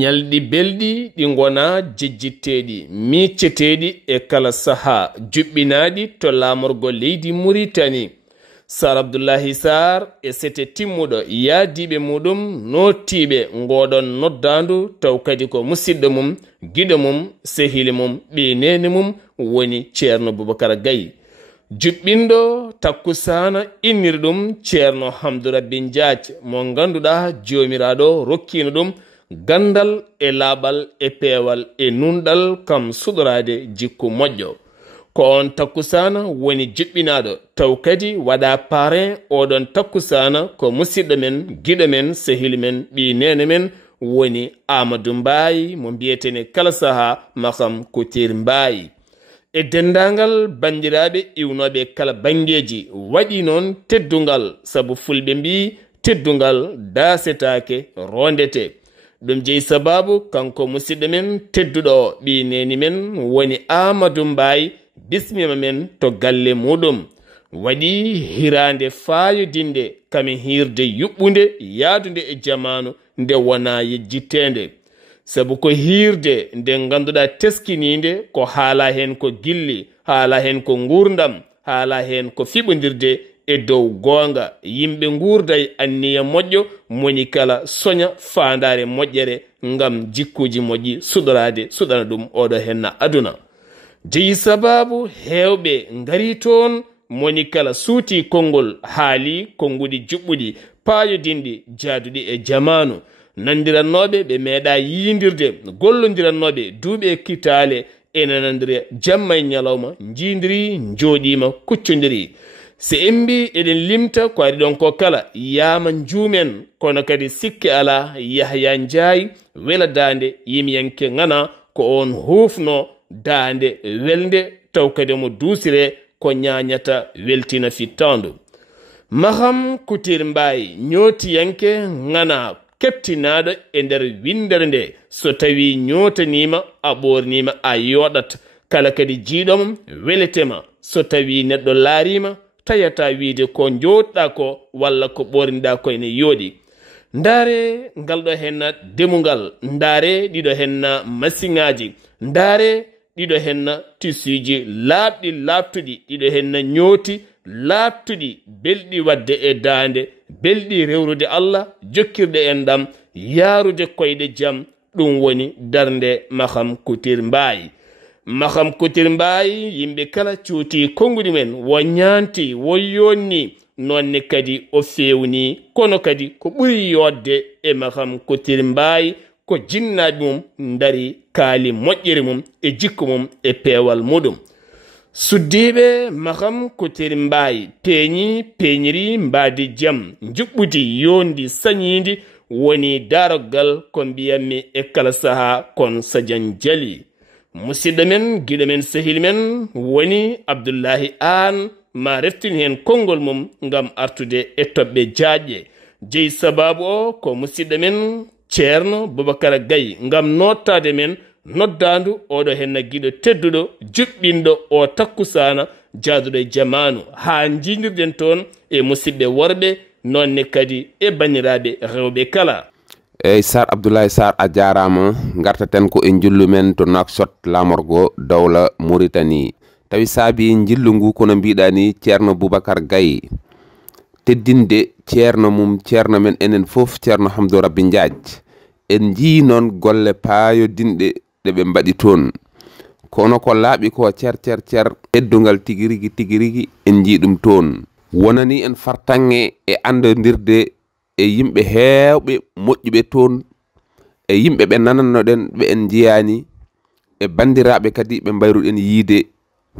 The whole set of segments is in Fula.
ñalɗi belɗi ɗi gona jejjitteɗi micceteɗi e kala saha juɓɓinaɗi to lamorgo leydi Mauritanie. Sar Abdoulahi Sarr e sete timmuɗo yaadiɓe muɗum notiɓe ngoɗon noddandu taw kadi ko musidɗo mum giɗo mum sehili mum ɓe nene mum woni ceerno Boubacar Gaye. Juɓɓinɗo takkusana inniri ɗum ceerno Hamdou Rabbi Diath mo ganduɗa jomiraɗo rokkino ɗum gandal e laaɓal e peewal e nunɗal kam suɗorade jikku moƴƴo. Ko on takkusana woni juɓɓinaɗo taw kadi waɗa parrain oɗon takkusana ko musidɗo men giɗo men sehili men ɓi nene men woni Amadou Mbaye mo mbiyetene kala saha Maham Couture Mbaye. E dendagal bandiraɓe iwnoɓe kala bangeji waɗi noon teddungal sabu fulɓe mbi teddungal dasetake rondete. ɗum jeyi sababu kanko musidɗo men tedduɗo ɓi neni men woni Amadou Mbaye bismima men to galle muɗum waɗi hirande fayodinde kami hirde yuɓɓude yaadude e jamanu nde wona yejjittende. Sabu ko hirde nde ganduɗa teskininde ko haala hen ko gilli, haala hen ko gurdam, haala hen ko fiɓodirde e dow gonga. Yimɓe gurday anniya moƴƴo moni kala soña fandare moƴƴere ngam jikkuji moƴƴi suɗorade suɗana ɗum oɗo henna aduna. Jeyi sababu hewɓe ngari toon moni kala suuti konngol haali konnguɗi juɓɓuɗi payodinɗi jaaduɗi e jamanu. Nandirannoɓe ɓe meeɗa yiidirde gollodirannoɓe duuɓe kitale ene nandire jamma e ñalawma jiidiri jooɗima kuccodiri. So en mbi eɗen limta ko ari ɗon ko kala yama juumen kono kadi sikki ala Yahya Ndiaye wela dande yimiyanke ngana ko on hufno dande welde taw kadi mo duusire ko ñañata weltina fittandu. Maham Couture Mbaye ñootiyanke ngana keptinaɗo e nder windere nde so tawi ñootanima a ɓornima a yoɗat kala kadi jiiɗom weletema so tawi neɗɗo laarima tayata wiide ko jooɗɗa ko walla ko ɓorniɗa ko ene yooɗi. Ndaare ngal ɗo henna demugal, ndaare ɗiɗo henna masiŋaji, ndaare ɗiɗo henna tisuji laaɓɗi laaɓtuɗi, ɗiɗo henna ñooti laaɓtuɗi belɗi wadde e daande, belɗi rewrude Allah, jokkirde en ɗam, yaarude koyɗe jam. Ɗum woni darnde Maham Couture Mbaye. Maham Couture Mbaye yimɓe kala cuuti konngudi men wo ñaanti wo yonni nonne kadi o fewni kono kadi ko ɓuri yodde e Maham Couture Mbaye ko jinnaɓe mum dari kaali moƴƴere mum e jikku mum e peewal muɗum. Suddiɓe Maham Couture Mbaye peeñi peeñiri mbaadi jam juɓɓudi yondi sañidi woni daroggal ko mbiyammi e kala saha kon Sadian Jali. Musidɗo men giɗo men sehil men woni Abdoullahi An ma reftin hen konngol mum ngam artude e toɓɓe jaajƴe. Jeyi sababu o ko musidɗo men ceerno Boubacar Gaye ngam nottade men noddandu oɗo henna giɗo tedduɗo juɓɓinɗo o takkusana jaaduɗo e jamanu ha jiidirden toon e musidɓe worɓe nonne kadi e banniraɓe rewɓe kala. eyyi Sar Abdoulaye Sarr a jarama. Gartaten ko e jillu men to Nouakchott lamorgo dawla Mauritanie. Tawi saabi jillu ngu kono mbiɗa ni ceerno Boubacar Gaye teddinde ceerno mum ceerno men enen fof ceerno Hamdou Rabbi Diath en jii noon golle paayodinɗe ɗe ɓe mbaɗi toon kono ko laaɓi ko cer teddungal tigi rigi en jii ɗum toon. Wonani en fartange e andodirde e yimɓe heewɓe moƴƴuɓe toon e yimɓe ɓe nanannoɗen ɓe en jiyani e bandiraɓe kadi ɓe mbayruɗen yiide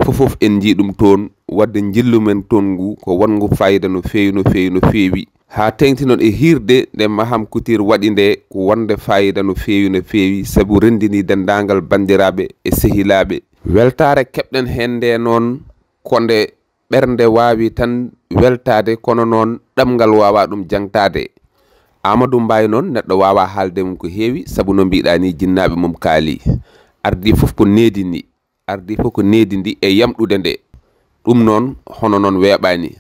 fofof en jii ɗum toon. Wadde jillu men toon ngu ko wongu fayida no feewi ha tengtinon e hirde nde Maham Couture waɗi nde ko wonde fayida no feewi sabu rendini dendagal bandiraɓe e sehilaɓe. Weltare keɓɗen hen nde noon konde ɓernde wawi tan weltade kono noon ɗamgal wawa ɗum jangtade. Amadou Mbaye noon neɗɗo wawa haalde mum ko heewi sabu no mbiɗa ni jinnaɓe mum kaali ardi fof ko needi ndi e yamɗude nde. Ɗum noon hono noon weeɓani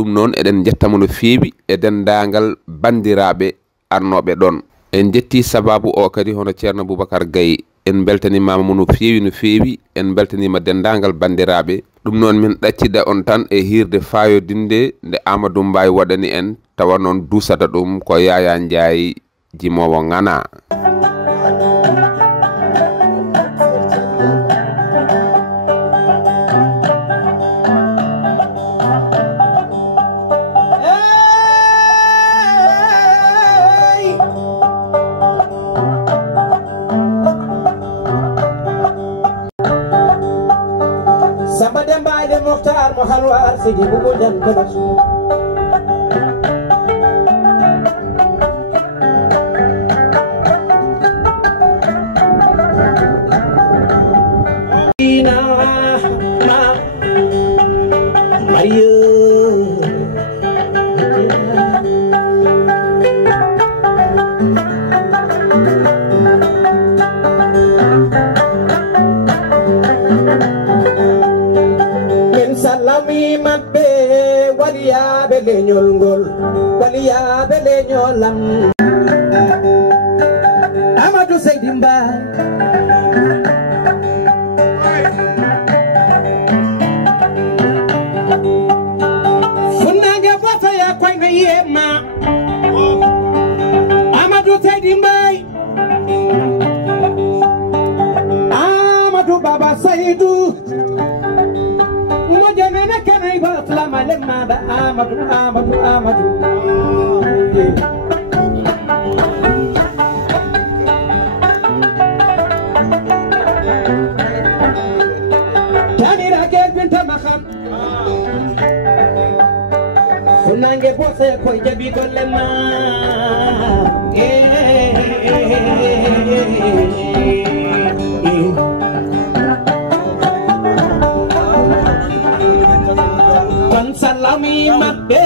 ɗum noon eɗen jettamo no feewi e dendagal bandiraɓe arnoɓe ɗon. En jetti sababu o kadi hono ceerno Boubacar Gaye, en beltanimama no feewi no feewi, en beltanima dendagal bandiraɓe. ɗum noon min ɗaccida on tan e hirde fayodinde nde Amadou Mbaye waɗani en, tawa noon dusata ɗum ko Yaya Ndiaye jimowo ngana. Samba Demba de Mokhtar mo halwar sigi bugo jan ko dasu ina Mario salami mabbe waliya bele nyolngol waliya bele nyolam Amadou Seydi Mbaye funanga bota ya koy na yema Amadou Seydi Mbaye Amadou Baba Seydou Mojana kanay ba lama lemma da Amadou Tani rakel binta makham Funange bose ko jabi golema Salami mabbe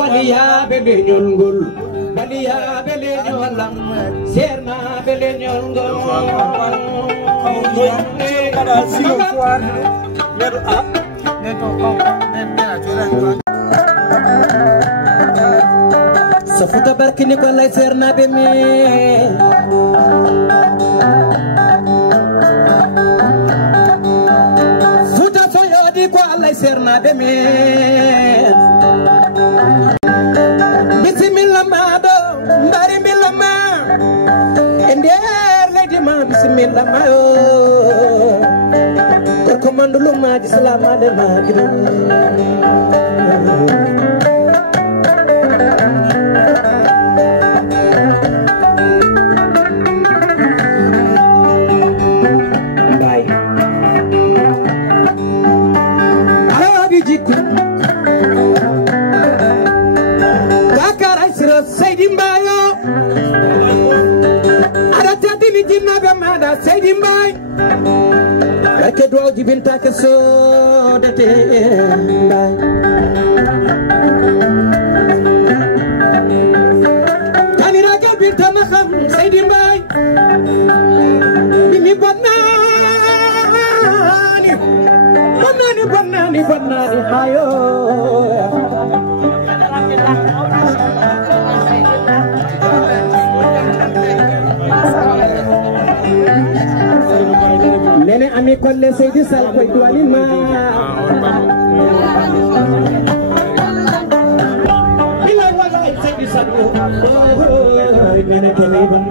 waliya bele nyolngol waliya bele nyolam serna bele nyolngol kada sino soir ledo a neto ko safuta barkini ko lay serna be mi ko Allah serna be men bismillah ma do mbari billah ma ender lady ma bismillah ma ko komandulu ma di salama de ma gido Seydi Mbaye ada tadini jinna be mada Seydi Mbaye ke do jibinta ke so date Mbaye tani ragal binta ma xam Seydi Mbaye bimi bonnani hayo Nene ami kolle Seydi Sall koy duwani ma ila wallahi Seydi Sall nene tele ban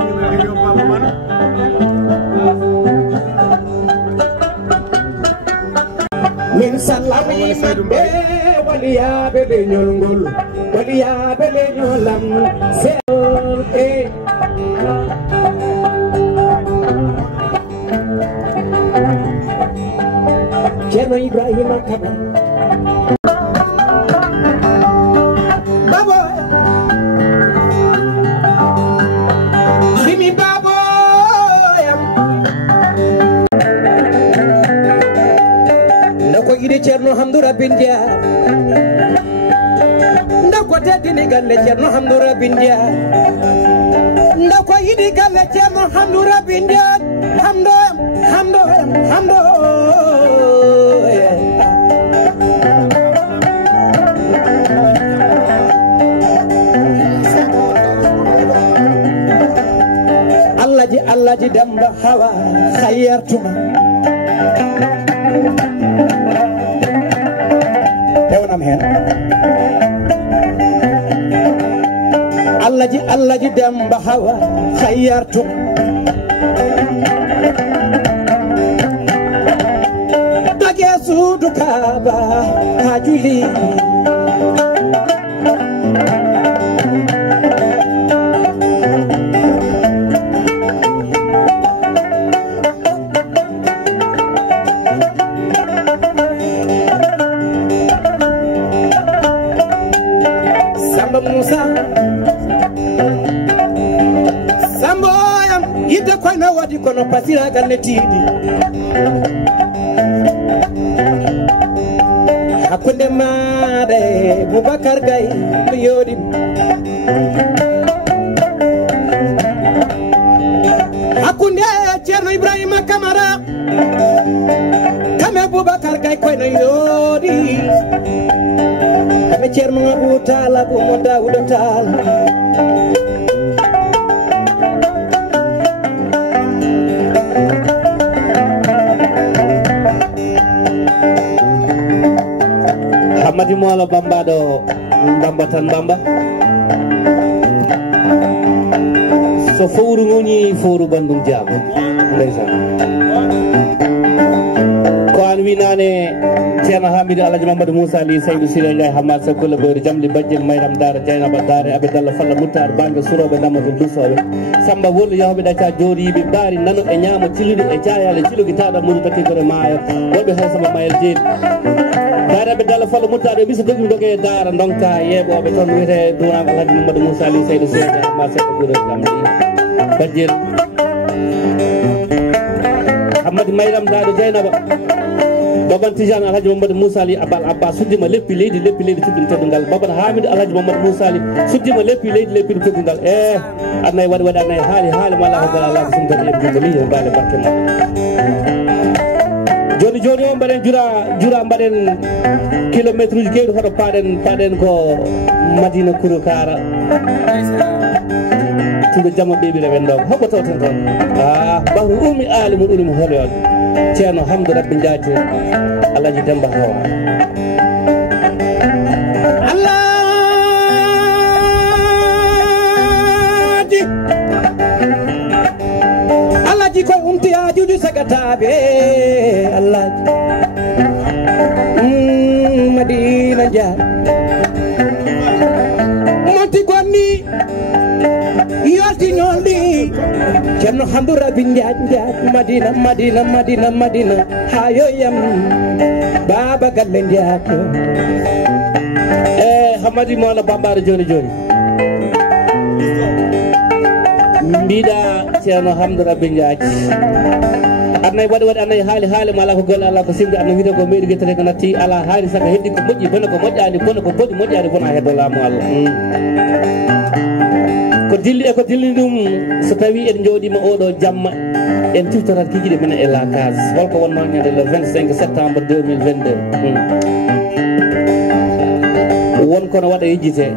min salami mabbe waliya bele nyolngol waliya bele nyolam seol Cerno Ibrahima Kaba Babo Bimi Babo Ndako ide Cerno Hamdou Rabin Dia Ndako tedini galle Cerno Hamdou Rabin Dia Ndako ide galle Cerno Hamdou Rabin Dia Hamdo Allah ji Demba Hawa khayyartuma tewnam hen Allah ji Demba Hawa khayyartuma tage suudu Kaaba ha juli Musa Samboyam yidde kono wadi kono pasira galle tiidi hakkunde maade Boubacar Gaye no yoodi hakkunde Ceerno Ibrahima Kamara kame Boubacar Gaye kono yoodi kame Ceerno Abou Tall ko mo Daouda Tall Hamadi Mola Bamba do Bamba tan Bamba so fowru ngoni fowru bandum jaam ndeysan ko an winane Ceerno Hamidou Alhaji Mamadou Moussa Ly Seydou Siré Ndiaye Hamad Sakkola Boyri Jamli Bajjel Mayram Dara Dieynaba Dare Abidallah Falla Moutar Bangue Suroɓe Damadou Dusoɓe Samba Wollo Yahɓe ɗacca jooɗiɓe baari nano e ñaama cilude e cayale cilugi taɗa mudu takigore maayo wonɓe hay sama mayel jeeli Dare Abidallah Falla Moutar ɓe bisa dogui dogue e Dara donka yeɓoɓe toon wiyete Duram Alhaji Mamadou Moussa Ly Seydou Siré Ndiaye Hamad Sakkola Boyri Jamli Bajjel Hamadi Mayram Dare Dieynaba Baban Tijane Alhaji Mamadou Moussa Ly Abal Abba suddima leppi leydi cuɓɗin teddungal Baban Hamidou Alhaji Mamadou Moussa Ly suddima leppi leydi teddungal annayi waɗi annayi haali mala ko gala laaɓe sum tati e jumbo li mbaale barke ma joni o mbaɗen jura mbaɗen kilométre uji kewɗi hoto paɗen ko Madina Kouro Kara tuɗo jamma ɓeɓi rewenɗoko hokko tawten toon bahru umi alimu ɗulimi holeode Ceerno Hamdou Rabbi Ndiaye Alhaji Demba Hawa Alhaji koye umtiyajuji sagataɓe Alhaji Madina Ndiaye monti gonni yalti ñolɗi Ceerno Hamdou Rabbi Ndiaye Madina ha yoyam Baba Galle Ndiaye Hamadi Mola Bambara joni mbiɗa Ceerno Hamdou Rabbi Ndiaye annayi waɗi annayi haali ma ala ko golle ala ko simde annayi wiite ko meyɗi guettere ko natti ala haali saka heddi ko moƴƴi bone ko moƴƴani bone ko boɗi moƴƴani bona heddo laamu Allah ko dilli ɗum so tawi en jooɗima oɗo jamma en ciftorat kikiɗe men e la case holko wonno ñande le 25 septembre 2022 wonko no waɗa yejjite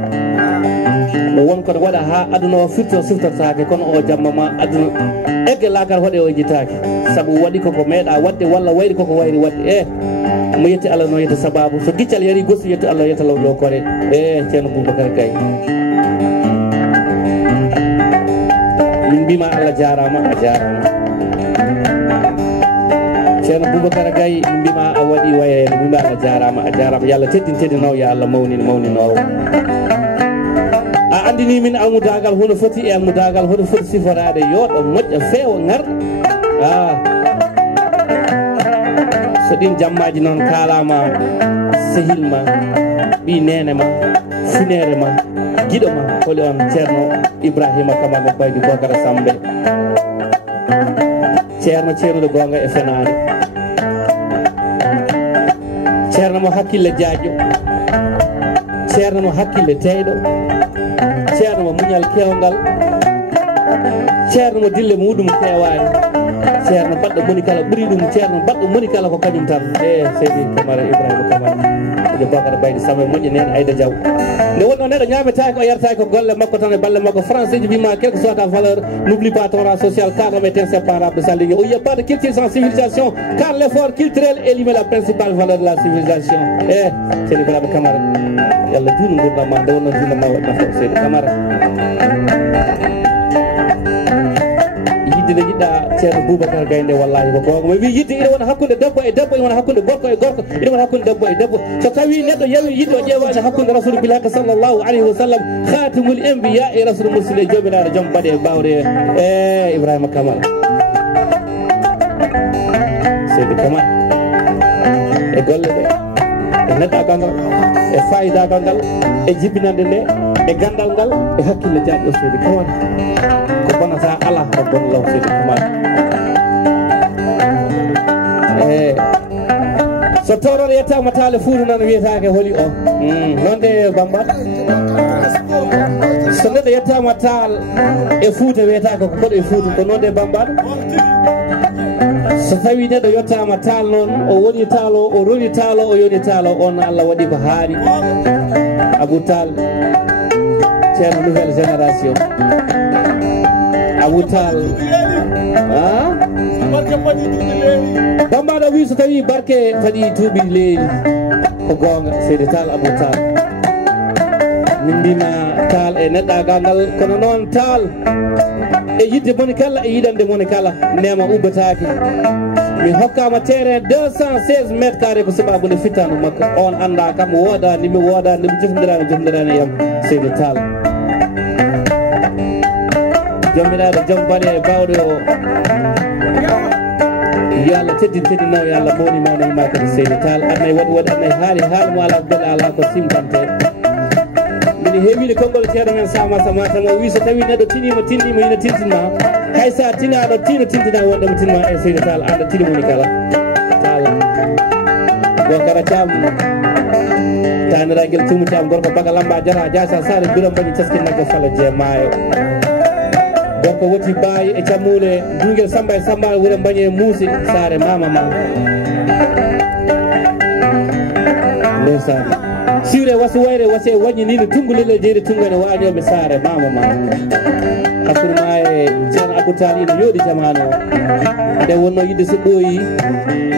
wonko no waɗa ha aduna o siftortake kono o jamma ma aduna egge lakar waɗe o yejjitake saabu waɗi koko meeɗa wadde walla wayri koko wayri wadde mo yetti Allah no yetta sababu so giccal yari gosu yetti Allah yetta lawɗo kore Ceerno Boubacar Gaye min mbima Allah jarama a jarama Ceerno Boubacar Gaye min mbima a waɗi wayede min mbima Allah jarama a jarama yo Allah teddinteddinowo yo Allah mawninowo a andini min almudagal hono foti e almudagal hono foti siforade yooɗo moƴƴa feewa garɗa so ɗin jammaji noon kalama sehil ma ɓi nene ma funere ma giɗo ma holi on Ceerno Ibrahima Kamago Baydi Bocara Sambe Ceerno gonga e fenade Ceerno mo hakkille jaajo Ceerno mo hakkille teyɗo Ceerno mo muñal kewgal Ceerno mo dille muɗum kewani ceerno baɗɗo moni kala ɓuri ɗum ceerno baɗɗo moni kala ko kañum tan e seydi Camara Ibrahima Camara ejo bakara baydi sama moƴƴi nen Aïda Diaw nde wonno neɗɗo ñametaki o yartaki ko golle makko tan e balle makko français ji mbima quelle que soit ta valeur n'oublie pas ton rang social car l'homme est inséparable de sa lignée où il n'y a pas de culture sans civilisation car l'effort culturel élimine la principale valeur de la civilisation seydi Ibrahima Camara yalla juunu gurdam ma nde wonno juunama waɗna fo seydi Camara yidde jiɗɗa ceerno Boubacar Gaynde wallahi ko gonga wi yidde ina wona hakkude debbo e debbo ina wona hakkude gorko e gorko ina wona hakkude debbo e debbo so tawi neɗɗo yawi yidde o ƴeewani hakkude rasulullah sallllahu alayhi wa sallam khatimul anbiya e rasul mursile jomiraɗo joom baɗe e bawde e Ibrahima Camara seydi Camara e golle ɗe e neɗɗagal ngal e fayidagal ngal e jibbinande nde e gandal ngal e hakkille jaɗɗo seydi Camara ko bonata ala ko bon law seydi Camara so toroɗo yettama taale Fuuta nan wiyetake holi o nonde Bamba so neɗɗo yettama taal e Fuuta wiyetake ko koɗo e Fuuta ko nonde Bamba so tawi neɗɗo yettama taal noon o woni taalo o roni taalo o yoni taalo on Allah waɗi ko haari Abou Tall ceerno nouvelle génération Abou Tall Bambaɗo wi so tawi barke faɗi tuuɓi leydi ko gonga seydi Tall Abou Tall min mbima Tall e neɗɗagal ngal kono noon Tall e yidde moni kala e yiɗande moni kala nema ubbataki mi hokkama terrain 216 mètres carré ko sababude fittano makko on anda kam woodani mi woodani mi jofdirani yam seydi Tall jommiraɗo joom baɗe e bawɗe o yo Allah teddinaw yo Allah mawni mawna yima kadi seydi Tall annayi waɗi annayi haali mo ala beɗe ala ko simtante mbiɗa heewide konngol ceerno men Sama Matam o wi so tawi neɗɗo tinɗima ina tintinma hay sa tinaɗo tintina wonɗemo tinma e seydi Tall anda tinimoni kala Tall Bokara Thiam taniraguel Tumu Thiam gorko Baga Lamba Jara Diasa Sare Biram Bañi caskinnago Fala je maayo gorko woti Baye e Cammule Dungel Samba e Samba wure Bañi e Muusi Sare mama ma ndeysaan siwre wasu wayre wase waññinino tungulel jeeri tungu ene wañoɓe Sare mama ma hakkuruma e ceerno Abou Tall ina yooɗi jamanu o nde wonno yidde so ɓooyi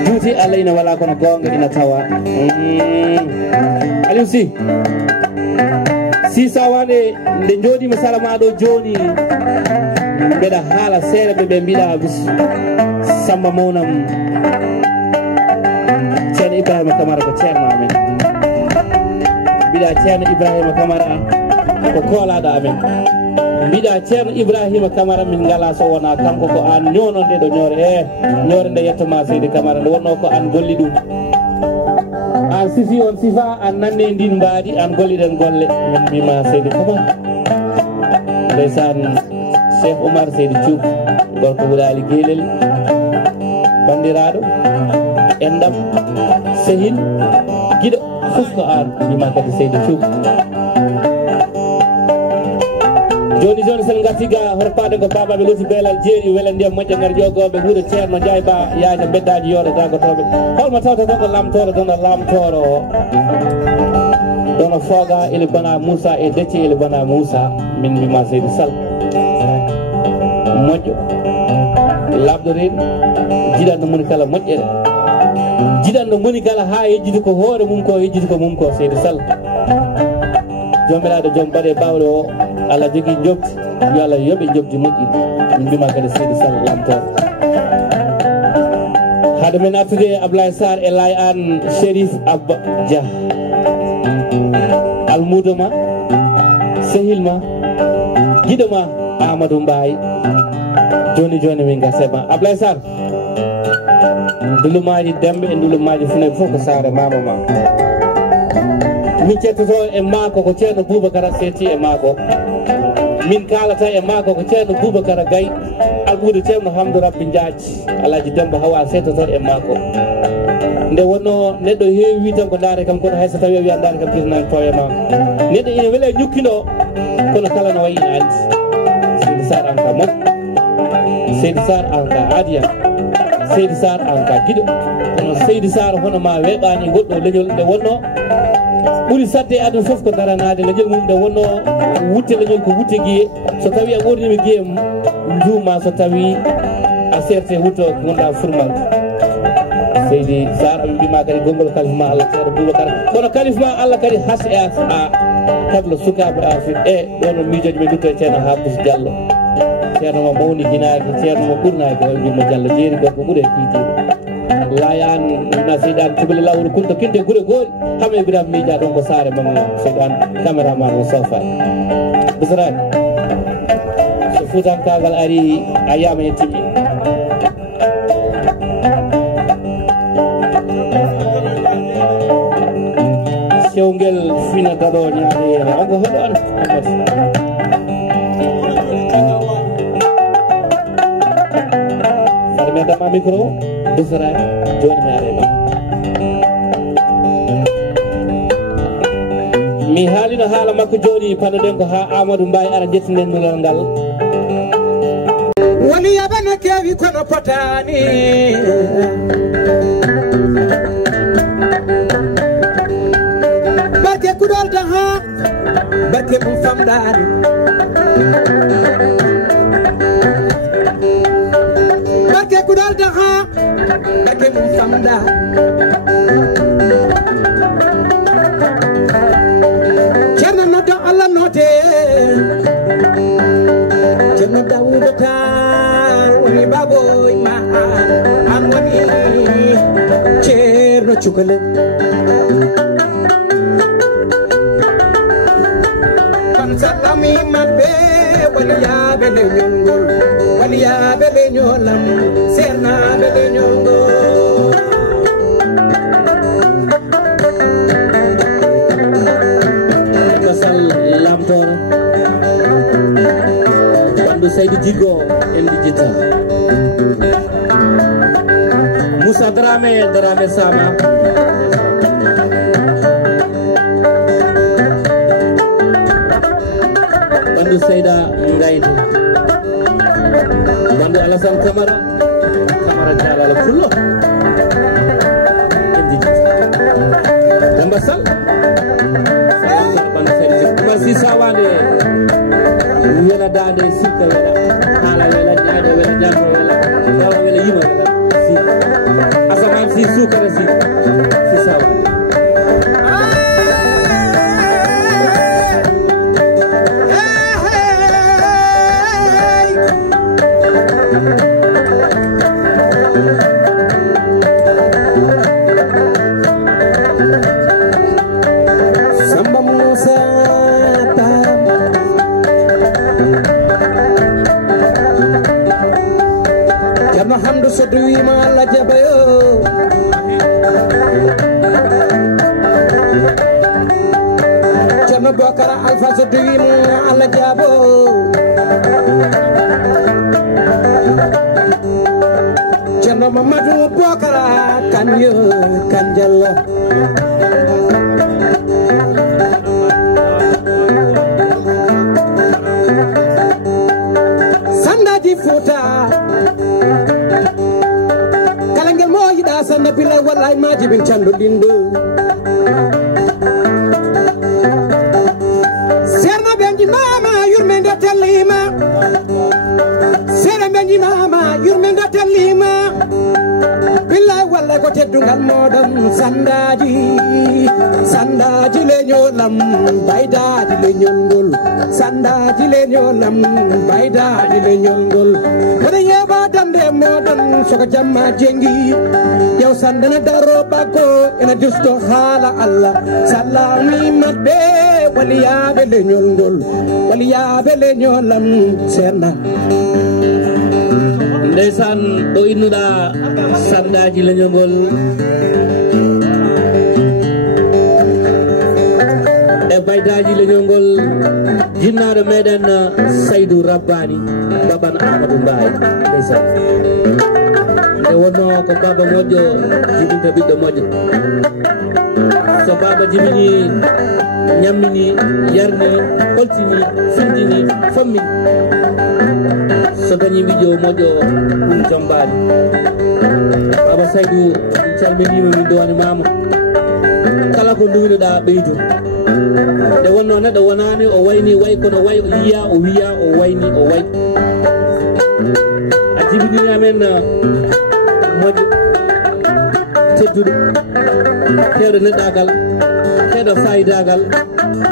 juuti Allah ina wala kono gonga ina tawa Aliou si sawande nde jooɗima salama ɗo joni mbeɗa haala seeɗa ɓe mbiɗa bis Samba Mawnam ceerno Ibrahima Camara ko ceerno amen mbiɗa ceerno Ibrahima Camara ko koolaɗo amen mbiɗa ceerno Ibrahima Camara min ngala so wona kanko ko an ñono nde ɗo ñoore ñoore nde yettoma seydi Camara nde wonno ko an golli ɗum an sifi on sifa an nande ndin mbaadi an golliɗen golle min mbima seydi Camara ndeysan Cheikh Oumar Seydi Thioub gorko Wurali Guelel bandiraɗo endam sehil guiɗo fof ko an mbima kadi Seydi Thioub joni sen gatti ga horpade ko babaɓe loti beelal jeeri wele ndiyam moƴƴa ngar jogoɓe wuuro ceerno Ndiaye Ba yaaja beddaji yoɗodagotoɓe holmo tawta tono lamtoro dono lamtoro o dono Foga ele bana Moussa e Déthié ele bana Moussa min mbima Seydi Sall moƴƴo labdoriɗo jiɗanno moni kala moƴƴere jiɗanno moni kala ha yejjidi ko hoore mum ko yejjidi ko mum ko Seydi Sall jomiraɗo joom baɗe bawɗe o Allah jogui jobdi yo Allah yoɓe jobdi moƴƴiɗi min mbima kadi Seydi Sall lamtoro haade men artude Ablaye Sarr e Lay An Chérif Abba Dia almudo ma sehil ma guiɗo ma Amadou Mbaye joni min gasema Ablaye Sarr ndulumaji Dembe e ndulumaji Funaye fof ko Sare mama ma min cettoto e maako ko ceerno Boubacara seeti e maako min kalata e maako ko ceerno Boubacara Gaye alɓuude ceerno Hamdou Rabbi Diadji Alaji Demba Hawa settoto e maako nde wonno neɗɗo heewi wi tan ko daare kam kono hayso tawi a wiya daare kam tirnani pawe ma neɗɗo ina weele ñukkino kono kala no wayi ina andi Seydi Sarr an ka moƴƴo Seydi Sarr an ka aadiyan Seydi Sar an ka giɗo kono Seydi Sar hono ma weɓani goɗɗo leñol nde wonno ɓuri sadde aduna foof ko daranade leñol mum nde wonno wutte leñol ko wutte guiye so tawi a ɓornima guiye juuma so tawi a serte wutto gonɗa furmal Seydi Sar aɓe mbima kadi gongol kalifma Allah ceerno Boubacar kono kalifma Allah kadi has e a kabla sukaɓe afid e ɗono miijoji men dutto e ceerno Hakus Diallo ceerno mo mawni guinaki ceerno mo ɓurnaki o mbimo Diallo jeeri gorko ɓuure kiidiɗo layan na seyɗan tubele lawol kunto kinde guure goori hame Ibrahima miija ɗon ko saare mam seyɗan caméraman o sofani busarani so fuutankagal ari a yiyama e timmi sewgel fina daɗo ñaade yene onko hoɗo an fade mi addama micro busarani joni mi arema mi haalino haala makko joni panoɗen ko ha Amadou Mbaye ara jettinen nulal ngal woni yaɓana kewi kono potani barke kuɗol da ha barke mum famɗani barke kuɗol da ha barke mum famɗani ceerno noddo Allah note ceerno Dawuda Tall woni baboy ma an woni ceerno cukale kon salami mabɓe waliyaɓe leñol ngol waliyaɓe leñolam sernaɓe leñol ngol lamtoro bandu Seydi Djigo en digital Moussa Dramé Sama bandu Seyda Ngaydi bandu Alassane Camara Jalala Fullo en digital Demba Sall si sawande wela dande sikka wela hala wela ñaade wela jamma wela tawa wela yima wela si asaman si sukara si sawande hamdu so duwima Allah jabayo Ceerno Bokara Alpha so duwima Allah jabo Ceerno Mamadou Bokara kanyo kanjallo sandaji Fouta sanna pila wallahi majibin candu dindu serna benji mama yurmende tellima serna benji mama yurmende tellima billahi wallahi ko teddungal modon sandaji leñolam baydaji leñolngol sandaji leñolam baydaji leñolngol wona yeba dande modon soko jamma jengi yow sandana daro bako ena justo hala Allah salami mabbe waliyaɓe leñolngol waliyaɓe leñolam serna ndeysan ɗo innuɗa sandaji leñolngol e baydaji leñolngol jinnaɗo meɗen Saydou Rabbani baban Amadou Mbaye ndeysan nde wonno ko baba moƴƴo jibinta ɓiɗɗo moƴƴo so baba jibini ñammini yarni holtini findini fammini so dañi mijo moƴƴo ɗum jombani Baba Saydou min calminima min dowani mama kala ko duwinoɗa ɓeydu nde wonno neɗɗo wonani o wayni way kono way o yiya o wiya o wayni o way a jibinini amen moƴƴo tedduɗo hewɗo neɗɗagal heɗo fayidagal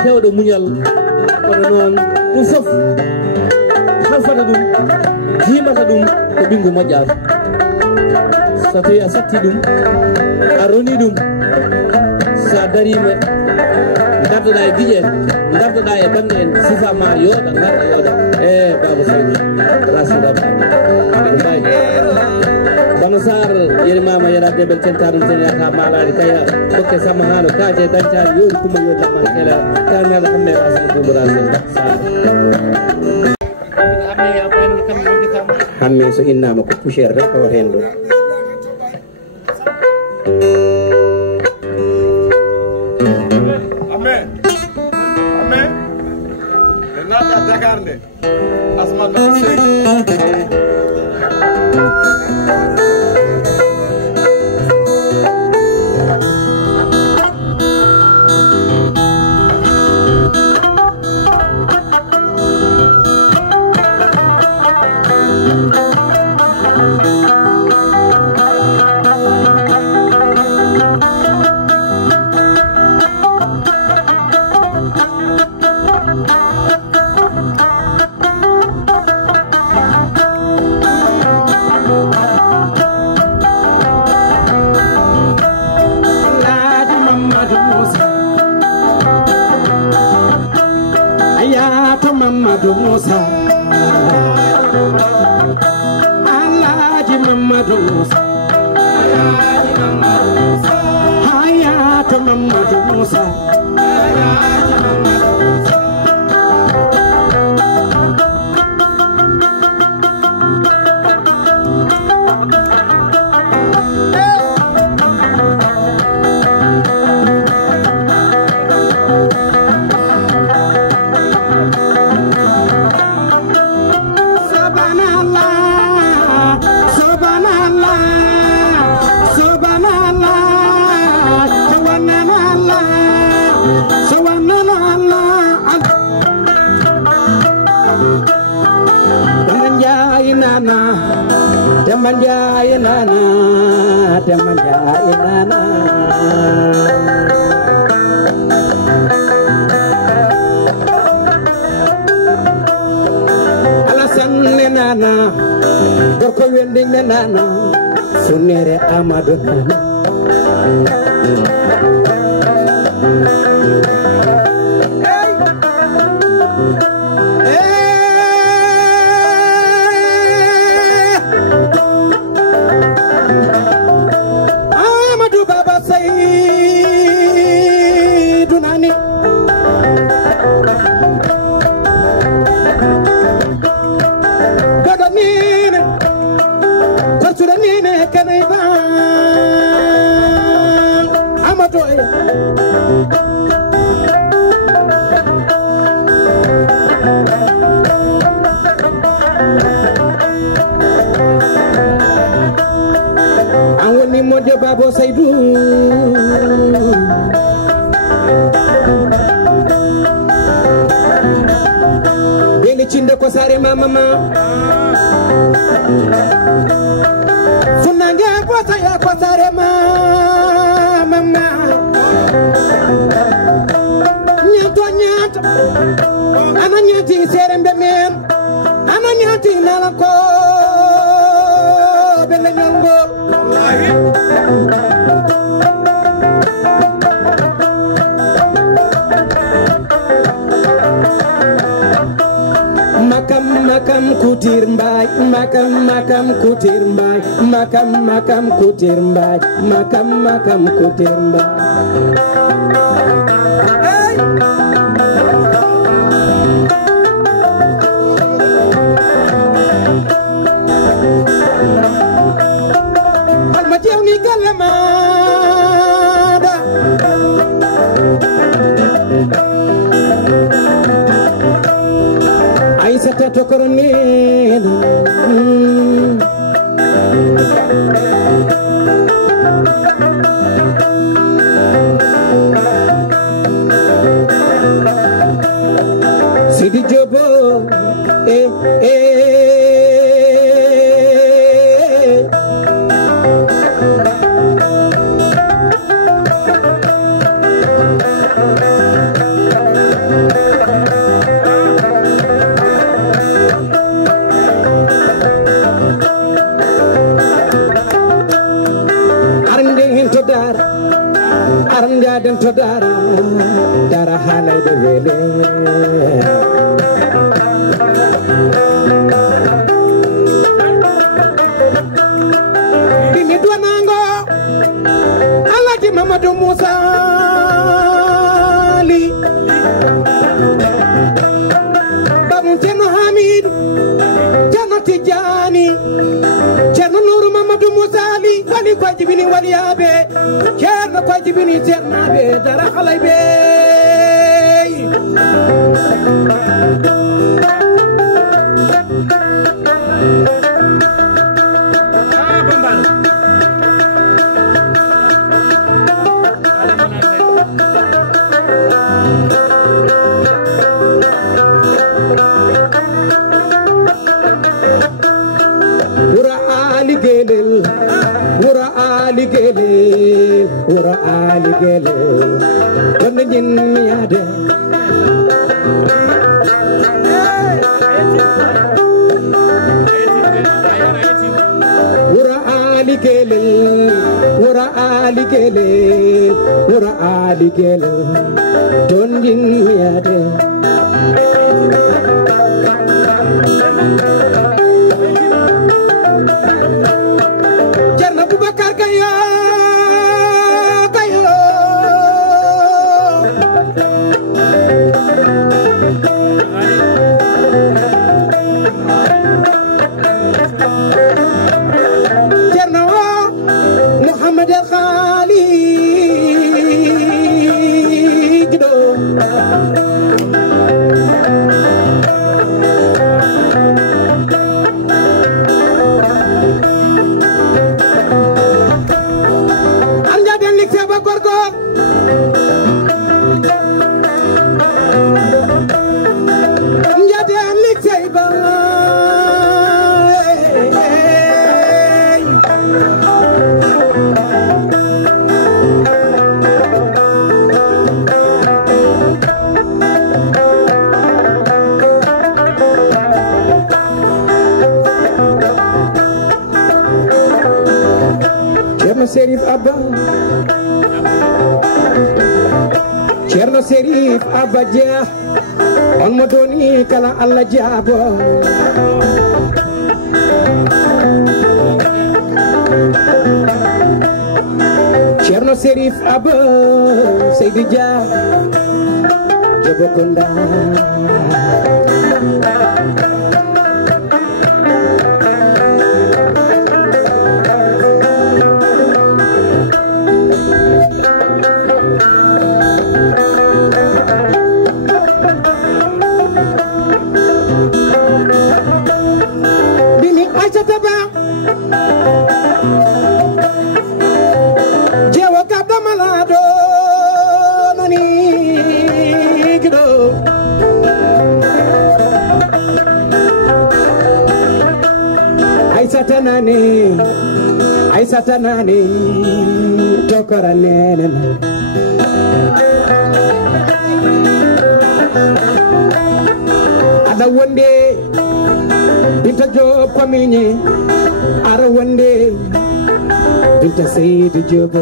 hewɗo muñal kono noon ɗum fof halfata ɗum jimata ɗum ko ɓingu moƴƴaako so tawi a satti ɗum a roni ɗum sa darima gardoɗa e guiƴe gardoɗa e ɓamɗe en sifa ma yooɗa garɗa yooɗa Baba Saydou rasidam ɗum mbayi Bano Sar yerimama yera debel centaɗum ten yaka malani kaya dokke samma hano kaje dancani yori kuma yo lamma kela kalmeɗo hamme rasin kumo rasin Sar hamme so innama ko poussiére rek tawat hen ɗo Dakar nde Asman Mamadou Moussa Alhaji Mamadou Moussa Hayatou Mamadou Moussa Temanjai nana, temanjai nana. Alasan nana, dorko wending nana, sunere Amadou nana. Awoni mojo Baba Saydou Beli cinde ko sare mama Funange bota ya ko sare mama Nyato nyato Ana nyati serembe men Ana nyati nalako Bele nyongo Makam kutir mbay, makam kutir mbay, makam kutir mbay, makam kutir mbay. Hey! Almajewni galamada. Aïssata to koronel Sidi Jobo dan to dara halay de wele bimi duanango Alhaji Mamadou Moussa Ly bamu Ceerno Hamidou Ceerno Tidiani Ceerno Nourou Mamadou Moussa Ly wali ko jibini waliyabe Ceerno ko jibini ceernaɓe dara halay be Wura Ali Gelel Wanda jinni yade Wura Ali Gelel Wura Ali Gelel Wura Ali Gelel Don jinni yade Ceerno Boubacar Gaye Serif Abba Ceerno Serif Abba Dia on mo doni kala Allah jaabo Ceerno Serif Abba Seydi Dia Jogokonda Aïssata nani tokara nenena ada wonde Binta Diop Pamini ara wonde Binta Seydi Diop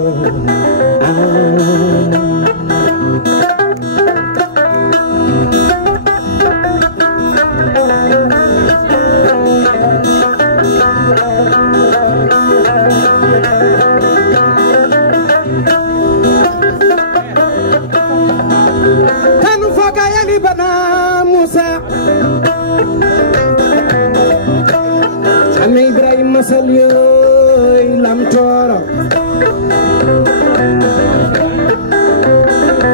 Salyo lam toro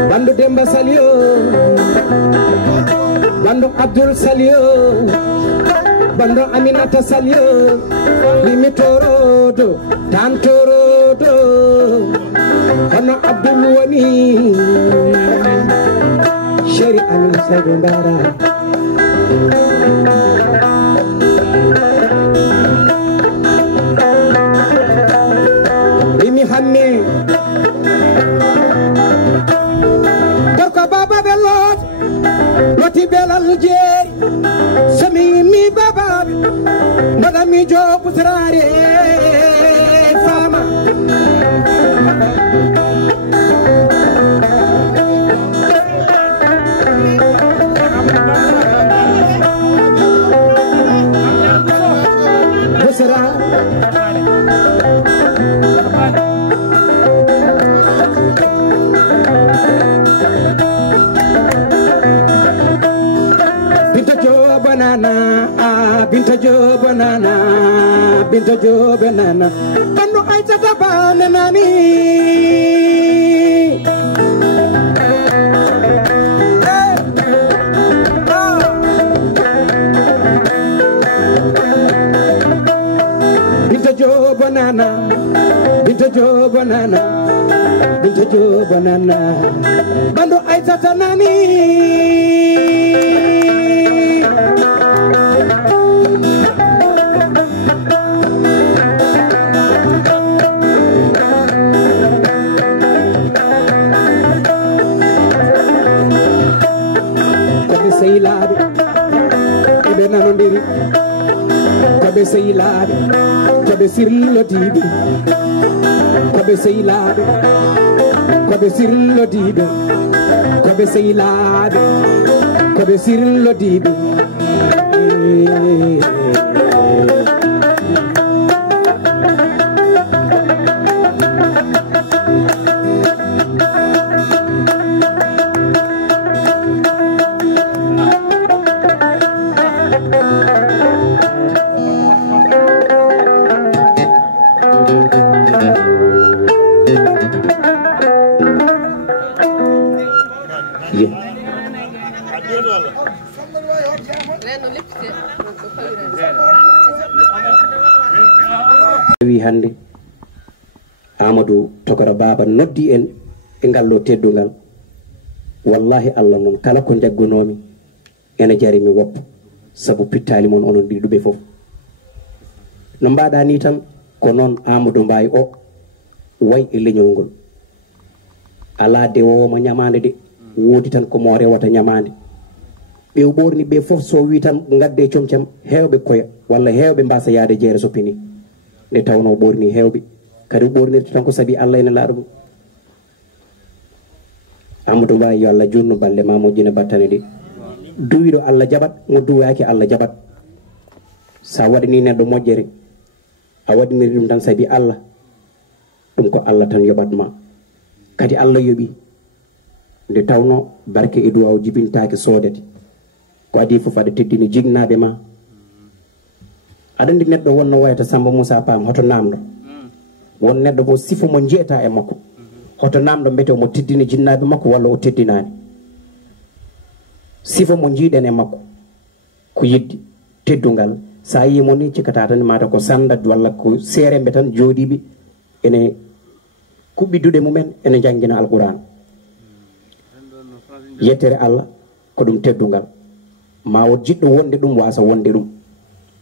Bandu Demba Salyo bando Abdul Salio bando Aminata Salio limi torodo tan torodo hono Abdul woni Sheri Amin Sadio Mbara limi hamme gorko baba belot loti belal jeeri sami mi baba madami jobu trare fama Busra Binta Jo banana Binta Jo banana Bando Aïcha tabane nani Binta Jo banana Binta Jo banana Binta Jo banana Bando Aïcha tanani Kobe seyilaɓe koɓe sirlodiɓe koɓe seyilaɓe koɓe sirlodiɓe koɓe seyilaɓe koɓe sirlodiɓe wi hande Amadou Tokara Baba noddi en e ngallo teddugal wallahi Allah non kala ko jaggonomi ene jari mi woppa sabu pittali mon onon ɗiɗuɓe fof no mbaɗa ni tan ko noon Amadou Mbaye o way e leñol ngol ala dewowo ñamande de wodi tan ko mo rewata ñamande ɓe ɓorni ɓe fof so wi tan gadde comcam hewɓe koya walla hewɓe mbasa yaade jeere so pini nde tawno ɓorni hewɓe kadi ɓornirta tan ko saabi Allah ene laaɗo ɗum Amadou Mbaye yo Allah junnu balle ma moƴƴina battane ɗi duwiɗo Allah jaɓat mo duwaki Allah jaɓat sa waɗani neɗɗo moƴƴere a waɗiniri ɗum tan saabi Allah ɗum ko Allah tan yoɓatma kadi Allah yoɓi nde tawno barke e duwaw jibintaki soodete ko adi fof aɗa teddini jignaɓe ma aɗa andi neɗɗo wonno wayata Samba Moussa Pam hoto namdo won neɗɗo bo sifo mo jeeta e makko hoto namdo mbete omo teddini jinnaɓe makko walla o teddinani sifo mo jiiɗen e makko ko yiddi teddungal sa yimo ni cikkata tan mata ko sandat walla ko serembe tan jooɗiɓe ene kuɓɓidude mumen ene jangguina alquran yettere Allah ko ɗum teddungal ma wot jiɗɗo wonde ɗum wasa wonde ɗum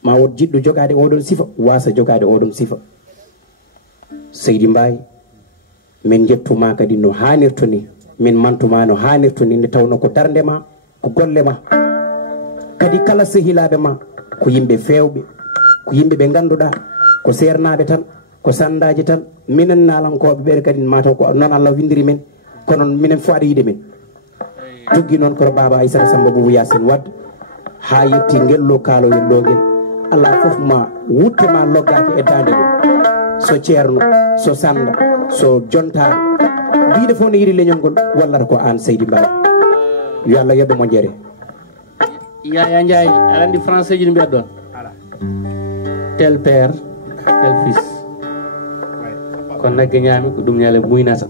ma wot jiɗɗo jogade oɗon sifa wasa jogade oɗon sifa Seydi Mbaye min jettuma kadi no hanirto ni min mantuma no hanirto ni nde tawno ko darde ma ko golle ma kadi kala sehilaɓe ma ko yimɓe fewɓe ko yimɓe ɓe ganduɗa ko sernaɓe tan ko sandaji tan minen nalankoɓe ɓere kadi mataw ko noon Allah windiri men kono minen fo aɗa yiɗe men tuggi noon koto Baba Aissata Samba Boubou Yassine Wade ha yetti ngello kaloyel ɗo ngel ala fof ma wutte ma loggaki e dande ɗum so ceerno so sanda so jontaɗo mbiɗe fof ne yiɗi leñol ngol wallata ko an Seydi Mbaye yo Allah yoɓe mo jeere Yaya Ndiaye aɗa andi français ji no mbiyat ɗon tel père tel fils kono nagge ñaami ko ɗum ñale muynata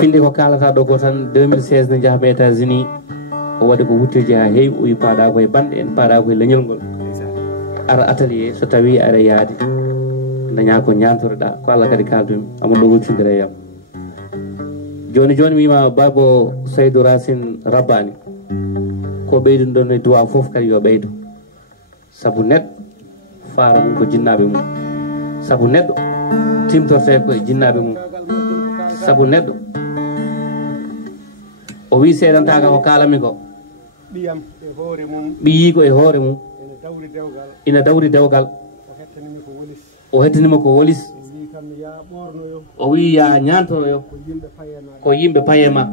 finde ko kalata ɗo ko tan 2016 nde jahmi États-Unis o waɗi ko wutteji ha heewi o wi paɗa koye bande en paɗa koye leñol ngol ara atelier so tawi aɗa yaade daña ko ñantoroɗa ko Allah kadi kaldumi amon ɗo wuttidira yam joni joni mi wima babo Saydou Racine Rabbani ko ɓeydun ɗon e duwa foof kadi yo ɓeydo saabu neɗɗo faara mum ko jinnaɓe mum saabu neɗɗo timtorte ko e jinnaɓe mum saabu neɗɗo o wi seeɗantaka ko kalami ko ɓiyi ko e hoore mum ina dawri dewgal o hettanima ko wolis o wi ya ñantoroyo ko yimɓe payema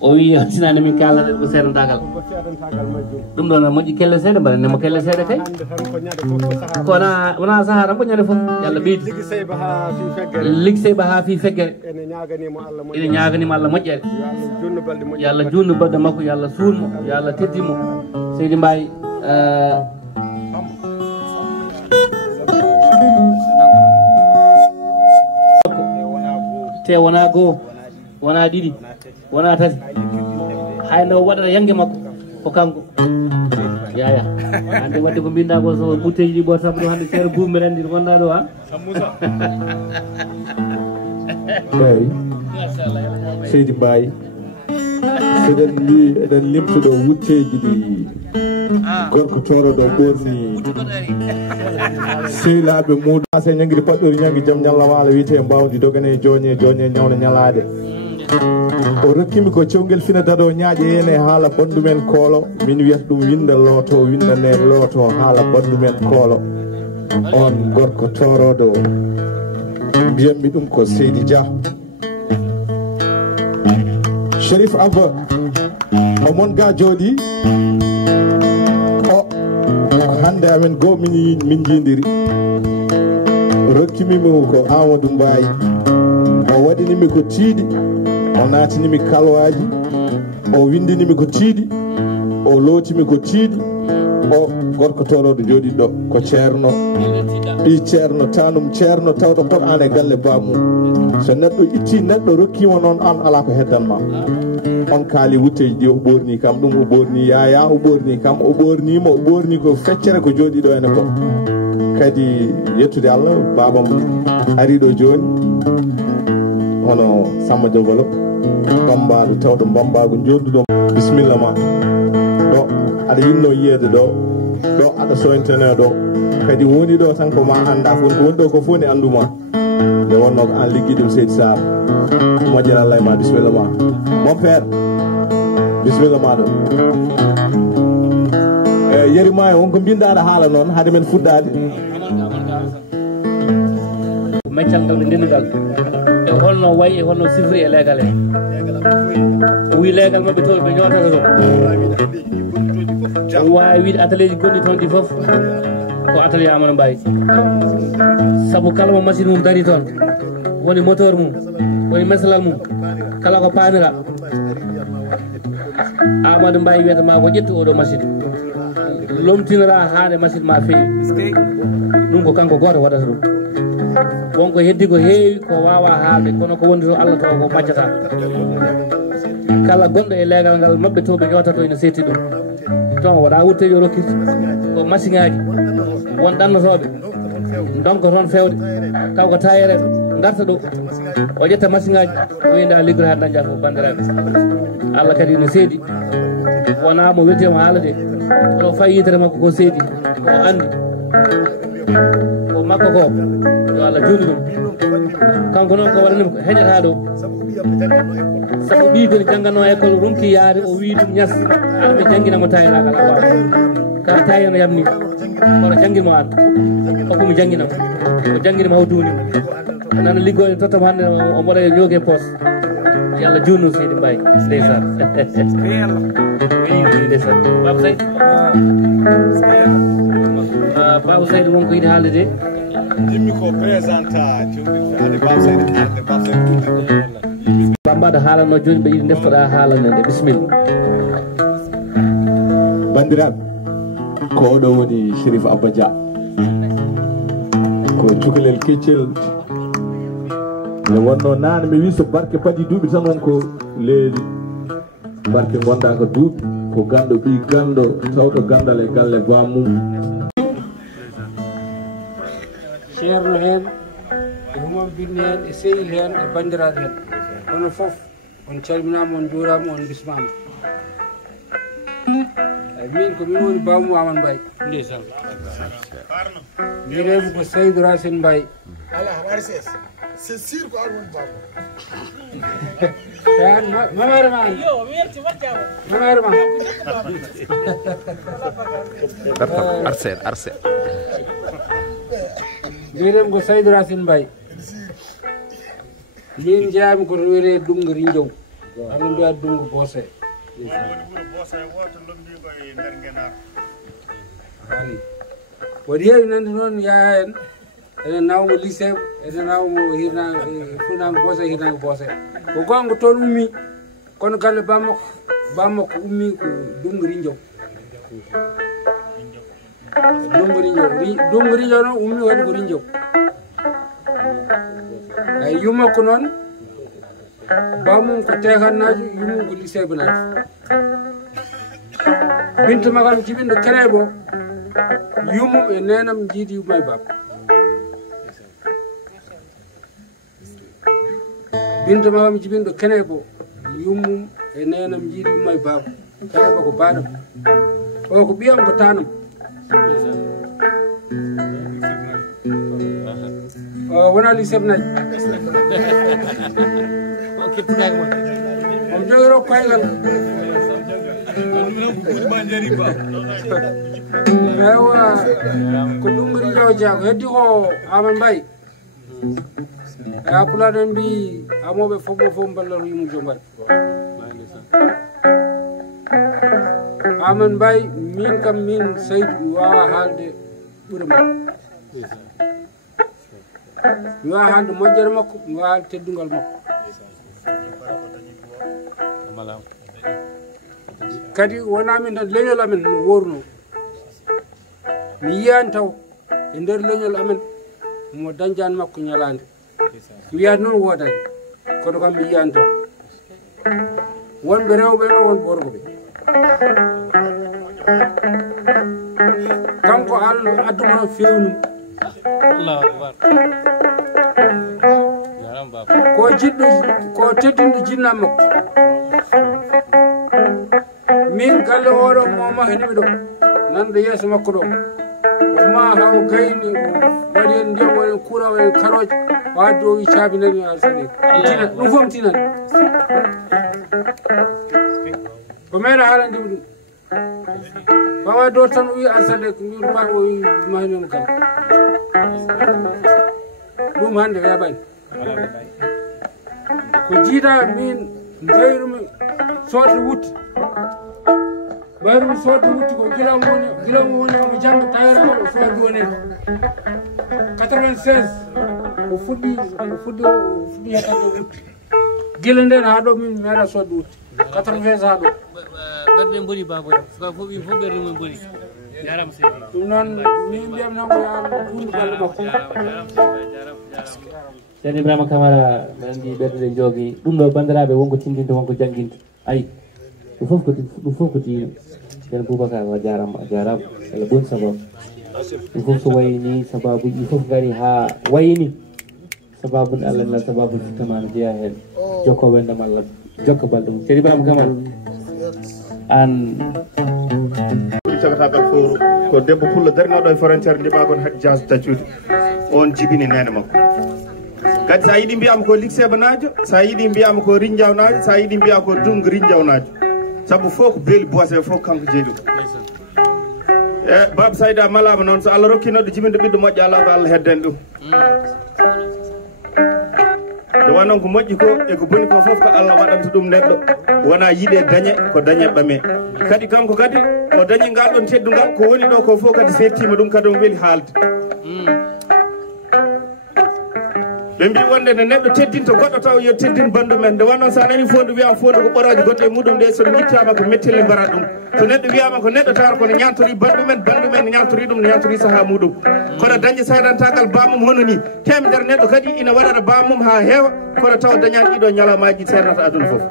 o wi tinani min kalane ko seedantagal ɗum ɗon moƴƴi kelle seeɗa mbaɗa nemo kelle seeɗa kay kona wona sahara mbo ñande foof yallah ɓeydi ligseyba ha fi feggere ene ñaganima Allah moƴƴere yo Allah junnu balɗe makko yo Allah suulmo yo Allah teddimo seydi mbawi te wona goho wona ɗiɗi wona tati hayno waɗata yangue makko ko kanko yaya hande wadde ko mbinɗa ko so bouteille ɗi ɓo sabɗo hande ceero buumi rendi gonɗa ɗo ha eyi seydi mbayi seɗen mbi eɗen limtuɗo wutteji ɗi gorko toroɗo ɓorni sehilaɓe muɗum se ñaguiri paɗɗori ñagui jaam ñalla walo wiyete mbawdi dogane joñe ñawna ñalade o rokkimi ko cewguel fina dado ñaaƴe hen e haala bandumen koolo min wiyata ɗum winda looto windane looto haala bandumen koolo on gorko toroɗo mbiyatmi ɗum ko Seydi Dia Cherif Abba omon ga jooɗi o hande amen goo min jindiri rokkimimi ko Amadou Mbaye o waɗinimi ko tiiɗi o natinimi kalwaji o windinimi ko tiiɗi o lootimi ko tiiɗi o gorko toroɗo jooɗi ɗo ko ceerno ɓi ceerno tanum ceerno tawɗo kon an e galle bamum so neɗɗo itti neɗɗo rokkima noon an ala ko heddanma on kaali wutteji ɗi o ɓorni kam ɗum o ɓorni yaya o ɓorni kam o ɓornima o ɓorni ko feccere ko jooɗi ɗo ene ko kadi yettude Allah babam ariɗo joni hono Samba Diogolo bambaɗo tawɗo bambago jodduɗo bisimilla ma ɗo aɗa yinno yiyede ɗo aɗa soyntene ɗo kadi woni ɗo tan ko ma anda fon ko woni ɗo ko fof ne anduma nde wonno ko an liggi ɗum Seydi Sarr moƴƴere Allah e ma bisimilla ma mon père bisimilla ma ɗo yeri ma wonko mbindaɗa haala noon haade men fuɗɗade meccal ngal ɓe ndendugal e holno wayi e holno sifri e leegal he o wi leegal mabɓe to ɓe ñootata to o wawi wiide atelier ji gonɗi toon ɗi foof ko atelier Amadou Mbaye saabu kala mo machine mum dari toon woni moteur mum woni mesalal mum kala ko paanira Amadou Mbaye wiyatama ko ƴettu oɗo machine lomtinora haade machine ma feewi ɗum ko kanko goto waɗata ɗum wonko heddi ko heewi ko wawa haalde kono ko wondi to Allah taw ko majjata kala gonɗo e leegal ngal mabɓe to ɓe ñotato ene setti ɗum ton waɗa wutteji o rokkirta ko machine ngaji won ɗannotoɓe donka toon fewde taw ko tayere garta ɗo o ƴetta machine ngaji o yinde ha liggori ha dañƴa fof bandiraɓe Allah kadi no seedi wona mo weltema haala de oɗo fayi yitere makko ko seedi o andi ko makko ko yo Allah juuɗe ɗum kanko noon ko waɗanimo ko heƴata ɗo sabu ɓi koni jangganno école rumki yaade o wi ɗum ñas an ɓe jangguinamo tayiragal a wawa kala tayino yamni kono jangguinmo an hokkomi jangguinamo o jangguinimo haw duunimo nana liggode tottamo hande o mbaɗa ñoogue poos yo Allah juutnu Seydi Mbaye ndeysan ndeysan Baba Saydou Baba Saydou wonko yiɗi haalde de jimmi ko présenta ade Baba Saydou haalde Baba Saydou bambaɗo haalanno joni ɓe yiɗi deftoɗa haalande nde bisimilla bandiraɓe ko oɗo woni Cherif Abba Dia ko cukalel keccel nde wonno nane mi wi so barke paadi duuɓi tan wonko leeli barke gonda ko duuɓi ko ganɗo ɓi ganɗo tawɗo gandal e galle bamum ceerno hen e humam binni hen e sehil hen e bandiraɓe hen onon foof on calminama on juurama on bismama min ko min woni bawmu Amadou Mbaye ndeysan mbiyetemi ko Seydou Racine Mbaye c'est sûr ko woni bawmu mamare ma mamare ma arset mbiyetemi ko Seydou Racine Mbaye min jeeyami koto wiyete Dungu Rinjow amin mbiya Dungu Bose waɗi heewi nande noon yaha en ene nawmo lycée ene nawmo funnago Bose hirnago Bose ko gonga toon ummi kono galle bammakko ummi ko Dungu Rinjow Dungu Rinjow noon ummi waɗi ko Rinjow ay yummakko noon bamum ko tekannajo yumum ko lycée banaji binta magam jibindo kene bo yumum e nenam jiidi yumay bab binta magam jibindo kene bo yumum e nenam jiidi yumay bab kene bo ko badam o ko biyam ko tanam wona lycée banaji o jogiro koygal ewa ko Dungu Rinjow jeeya ko heddi ko Amadou Mbaye e Hapulaar en mbi amoɓe fof mballal yimum jo mbaɗ Amadou Mbaye min kam min Seydou mi wawa haalde ɓuura makko mi wawa haalde moƴƴere makko mi wawa haalde teddungal makko kadi wona min tan leñol amen no worno mi yiyani taw e nder leñol amen mo dañjani makko ñalande mi wiyata noon wodani kono kam mi yiyani taw wonɓe rewɓe no wonɓe worgoɓe kanko adduma no fewnum ko jiɗɗo ko teddinde jinnam makko min galle oɗo moma henimi ɗo nande yeeso makko ɗo ma haw gayni waɗi en ndiyam waɗen kuura waɗen karoje wadde o wi caabinani alsani tina ɗum fof mi tinani ko meeɗa haalande ɗum wawa do tan o wi alsade ko mbiɗo ma o wi mahinimo galle ɗum hande weeɓani ko jiida min mbayrumi sodde wutti mbayrumi sodde wutti ko gilam woni omo jangga tawere o sodde woni 96 o fuɗɗi hettande wutti guila nden ha ɗo min meeɗa sodde wutti 80 ha ɗo ɓerɗe boni baboy suka fof ɓi fof ɓerɗe mum boni jarama seydi ɗum noon min mbiyam tan ko yaha hunde galle makko ceerno Ibrahima Camara mbeɗa andi ɓerɗe jogui ɗum ɗo bandiraɓe wonko tindinta wonko jangguinta ayi ɗum fof ko diino ceerno Boubacar a jarama Allah boni sababu ɗum fof so wayni sababuji ɗi fof gari ha wayni sababude Allah nal sababude fitamano jeeya hen jokko wendam Allah jokka balɗe mum ceerno Ibrahima Camara an cagatagal fowru ko debbo pullo darinoɗo e frontiére ndimagon had jas daccude on jibini nene makko kadi sa yiiɗi mbiyama ko lycée banajo sa yiiɗi mbiyama ko rinjawnajo sa yiiɗi mbiya ko Dungu Rinjawnajo saabu fof ko beeli Bose fof kanko jeeyi ɗum e Baba Sayda malama noon so Allah rokkinoɗo jibinde ɓiɗɗo moƴƴo ala ko Allah heddani ɗum nde wonnoon ko moƴƴi ko e ko boni ko fof ko Allah waɗanta ɗum neɗɗo wona yiiɗe dañe ko dañe ɓame kadi kanko kadi o dañi ngal ɗon teddungal ko woni ɗo ko fof kadi settima ɗum kadi omo weeli haalde ɓe mbi wonde ne neɗɗo teddinta goɗɗo taw yo teddin bandu men nde wonnoon sa nani fondu wiyama fondu ko ɓoraji goɗɗo e muɗum nde soɗo guittama ko mettille mbarat ɗum so neɗɗo wiyama ko neɗɗo tawata kono ñantori bandu men ne ñantori ɗum ne ñantori saaha muɗum kono dañde saydantagal bamum hono ni temedere neɗɗo kadi ina waɗata bamum ha heewa kono taw dañani ɗiɗo ñalawmaji sernata aduna foof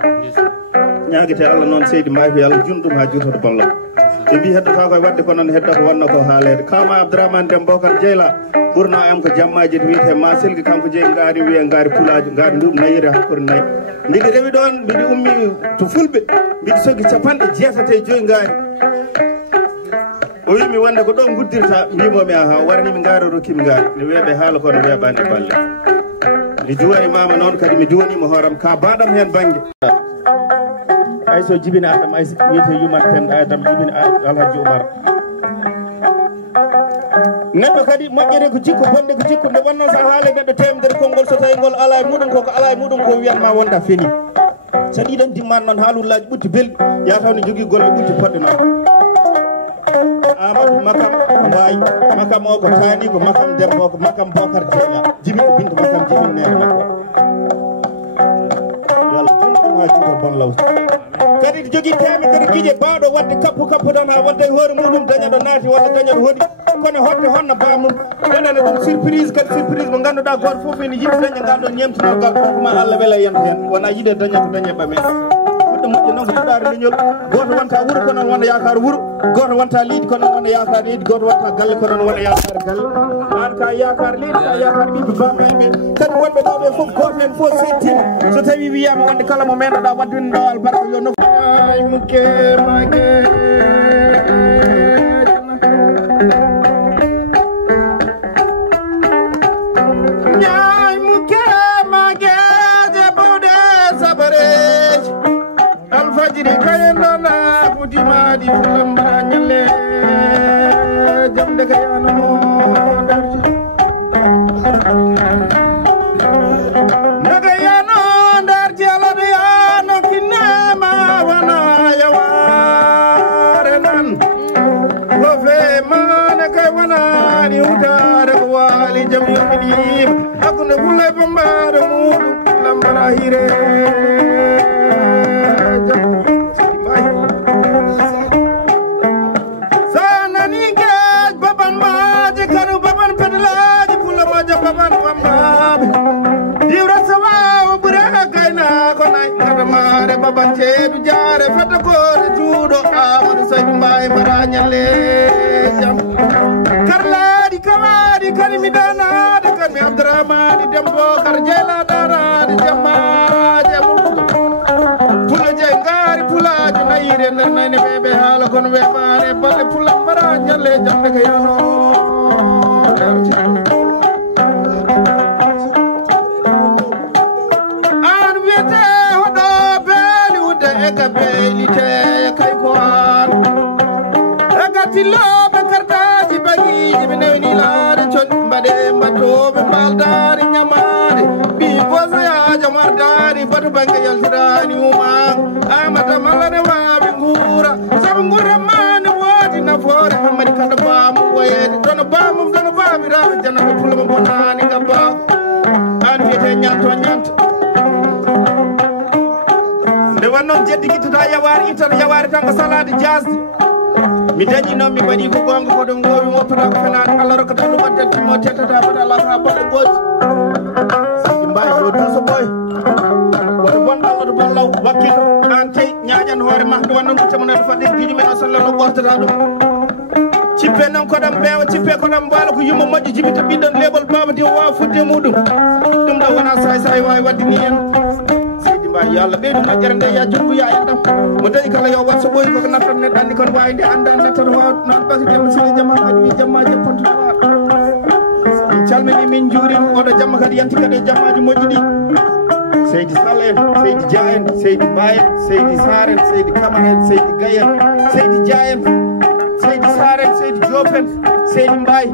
ñaguete Allah noon seydi maayi ko yalla junɗum ha jutoto bollo ɓe mbi heddota koye wadde ko noon hedda ko wanno ko haalede kama Abdourahmane Déme Bocar Dieyla ɓurno am ko jammaji ɗi wiyete ma selgi kanko jeeyi ngaari wiye ngaari pulaji ngaari ndum nayiri hakkude nayyi mbiɗi rewi ɗon mbiɗi ummi to fulɓe mbiɗi sogui 75 ngaari o wimi wonde ko ɗo guddirta mbimomi aha warnimi ngaari rokkimi ngaari ne weeɓe haala kono weeɓani e balle mi juwani mama noon kadi mi juwanima hooram ka baɗam hen banggue ay so jibina adam ay wiyete yuman penda adam jibina Alhaji Oumar neɗɗo kadi moƴƴere ko jikku bonde ko jikku nde wonno sa haale neɗɗo temedere konngol so tawi ngol ala e muɗum koko ala e muɗum ko wiyanma wonda fini so ɗiɗon dimman noon haalullaji ɓutti belɗi yataw ne jogui golle ɓutti poɗɗe noon Amadou Makam Mbaye Makam o ko tani ko Makam Déme ko Makam Bocar Dieyla jibinɗo bintu Makam jibin nene makko yalla junɗum ha juuto bon lawsi kadi ɗo jogui temedere guiƴe bawɗo wadde kappu tan ha wadde hoore muɗum dañaɗo naati walla dañaɗo hoɗi kono hoɗde honno bamum ɗenene ɗum surprise kadi surprise mo ganduɗa goto foof ene yiɗi daña ngal ɗon ñemtinogal koma Allah weela yenta hen wona yiide daña ko dañe ɓamen goɗɗo moƴƴo noon ko ɗuɗare leñol goto wonta wuuro ko noon wona yakar wuuro goto wonta leydi ko noon wona yakar leydi goto wonta galle ko noon wona yakar galle an ka yakar leydi ka yakar ɓiɓe bamɓeɓe kadi wonɓe ɗo ɓe foof goto hen foof settima so tawi wiyama wonde kala mo meɗoɗa waddude ɗo albarka yo nokku ay mukke mage ñay mukke mageje bawde sabareji alfajiri kayen ɗona futimadi fulamba ñalle jamde kayanomo darti daga yano darti alade yano kinnema wana yaware nan lofe mane kay wanani utare ko wali jam yominim hakkunde fulay bambare muɗum lambara hire sanani gej baban maji kanu baban pedelaji pula maja baban bambaɓe diwra sawawa ɓure gayna ko nay gadamare baban ceedu jare fata kode juuɗo Amadou Saydou Mbaye mara ñalle jam karlaɗi kawaɗi kadi mi danade kadi mi Abdourahmane Déme Bocar Dieyla darade jammaje pula jeey ngaari pulaji nayire nder nayne ɓeɓe haala kono weɓane balle pula mara ñalle jamde ko yano an wiyete hoɗo beeli wudde ega beelite kay ko an ega tilloɓe kartaji bagiji ɓe newni laade coɗɗi mbaɗe mbattoɓe mbaldari ñamade ɓi bosoyajo mardari bato banggue yaltirani uman amata mallane wawi guura saabu gurremane woodi nafoore hammadi kada bamum woyede dono bamum dono babiraɓe jannaɓe pulma bonnani gabba an wiyete ñanto ñanta nde wannoon jeddi guittata yawari ittata yawari tan ko salade jasde mi dañi noon mi waɗi ko gonga ko ɗum gowi moftata ko fenade Allah rokkata ɗum addetimo tettata bata Allah ta baɗe gooti sidi mbawi yo duuso ɓoy woto bonɗo Allah to ballaw wakkito an tawi ñaƴan hoore ma ɗum wannoon ɓuttemo nede faɗɗe guiɗi men o sallallo ɓortata ɗum cippe noon koɗam ɓeewa cippe koɗam mbaala ko yumma moƴƴo jibita ɓiɗɗon leɓol babadi o wawa fudde muɗum ɗum ɗo wona say wawi wadde ni en seydi mbawi yo Allah ɓeydu moƴƴere nde ya jurgu ya en ɗam mo dañi kala yo wat so ɓoyi koko nattat neɗɗo andi kono wawi nde anda nattata wawa noon ɓasi demba sili jammaji wi jamma jeppantude waɗa min calmini min juurima oɗo jamma kadi yanti kadi e jammaji moƴƴi ɗi seydi Sall en seydi Dia en seydi Mbaye en seydi Sar en seydi Camara en seydi Gaye en seydi Dia en seydi Sar en seydi Diop en seydi Mbaye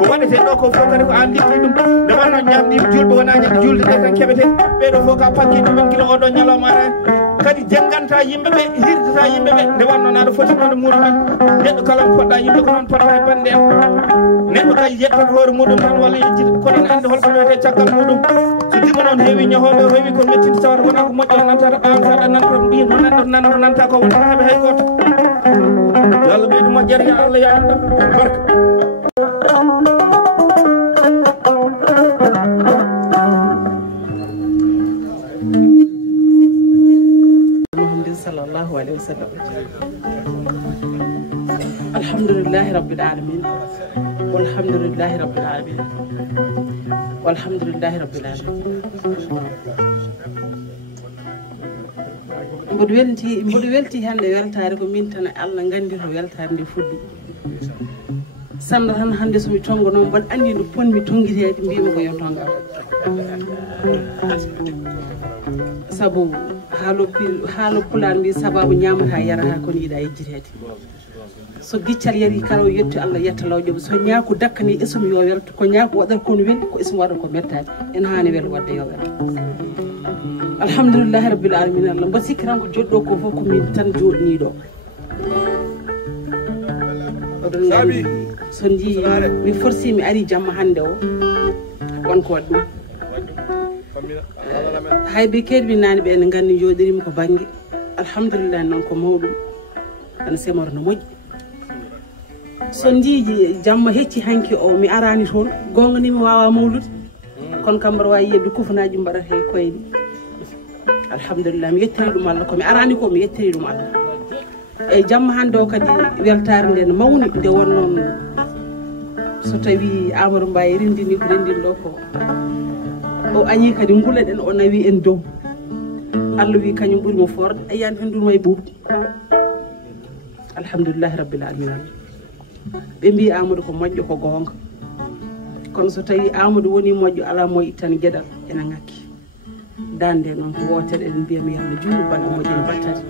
ko waɗete ɗo ko fof kadi ko an liggi ɗum nde wanno ñamɗiɓe julɓe wona ñande julde ɗe tan keɓete ɓeɗo fof ka pakki ɗumen guila oɗo ñalawma arani kadi jengganta yimɓeɓe hirdata yimɓeɓe nde wanno naɗo foti node muɗumen neɗɗo kala mo poɗɗa yimɓe ko noon poɗɗa e bande en neɗɗo kay yettat hoore muɗum tan walla yejjita kono ene andi holko wiyete caggal muɗum so dima noon heewi ñahoɓe heewi ko mettinde tawata wona ko moƴƴo nantata an saɗa nanta mbiya ko neɗɗo nana ko nanta ko wonta haaɓe hay goto yo Allah ɓeydu moƴƴere ya Allah ya anda barka عليه وسلم. الحمد لله رب العالمين والحمد لله رب العالمين والحمد لله رب العالمين. mboɗo welti hande weltare ko min tan Allah gandi to weltare nde fuɗɗi. Sanda tan hande somi tongo noon mbaɗa andi no ponmi tonguitede mbimi ko yo tonga sabu haalo pular mbi sababu ñamata yarata kono yiiɗa yejjitede. So giccal yari kala yetti Allah yetta lawƴo so ñaaku dakkani isum yo welto ko ñaaku waɗata kono weli ko isum waɗa ko mettade en hani wel wadde yo wel. Alhamdulillahi rabbil alamin. Allah mba sikki tan ko joɗɗo ko fof ko min tan joɗaniɗo oɗon gandi so jii mi forsi mi ari jamma hande o wonko waɗi ɗum hayɓe keɗmi nani ɓe ene gandi joɗirimi ko banggue alhamdulillah noon ko mawɗum ana semoro no moƴƴi. So jiiji jamma hecci hanki o mi arani toon gonga ni mi wawa mawlude kono kam mbaɗa wawi yebde kufunaji mbaɗata e koyɗi. Alhamdulillah mi yettiri ɗum Allah komi arani ko mi yettiri ɗum Allah. Eyyi jamma hande o kadi weltare nde no mawni nde won noon so tawi Amadou Mbaye rendini ko rendin ɗo ko o añi kadi nguleɗen o nawi en dow Allah wi kañum ɓuuri mo forde ayiyani hendurma e ɓuuɓi. Alhamdulillahi rabbil alamin. Ɓe mbi Amadou ko moƴƴo ko gonga kono so tawi Amadou woni moƴƴo ala moƴƴi tan gueɗal ena ngakki dande noon ko wotere en mbiyami yalla juuɗe balla moƴƴino battati.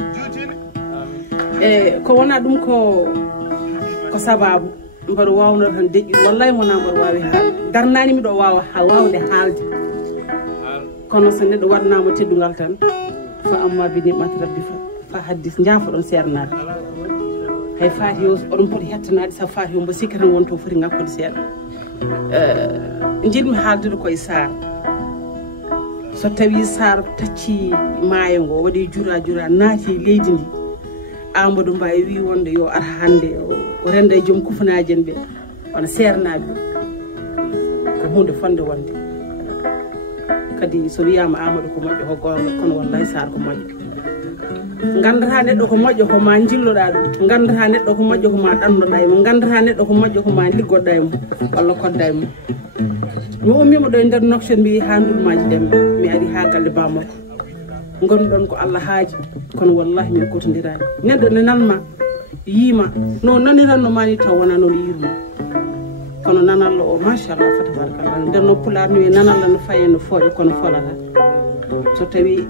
Ko wona ɗum ko sababu mbaɗa wawno tan deƴƴude wallahi wona mbaɗa wawi haalde darnani miɗo wawa wawde haalde kono so neɗɗo waɗnama teddugal tan fa amma bi ni'mati rabbi fa haddis jaafoɗon seernade hay faati yo oɗon poti hettanade sa faati yo mbo sikki tan wonto foti ngakkude seeɗa. Jiɗmi haaldude koye Sar. So tawi Sar tacci maayo ngo waɗi jura naati leydi ndi Amadou Mbaye wi wonde yo ar hande o renda e joom kufunaji en ɓe wona sernaɓe ko hunde fonde wonde kadi so wiyama Amadou ko moƴƴo ko gonga kono wallahi Sar ko moƴƴo. Gandata neɗɗo ko moƴƴo ko ma jilloɗa ɗum gandata neɗɗo ko moƴƴo ko ma ɗannoɗa e mum gandata neɗɗo ko moƴƴo ko ma liggoɗɗa e mum walla kodda e mum. Mi ummima ɗo e nder nokten mbi ha ndurmaji dembe mi ari ha galle bamako gonɗon ko Allah haaji kono wallahi min kotodirani neɗɗo ne nanma yiima no naniranno mani taw wona noon yirma kono nanallo o machallah fa tabarakallah nder no pular ni nanalla no faye no fooƴo kono folata. So tawi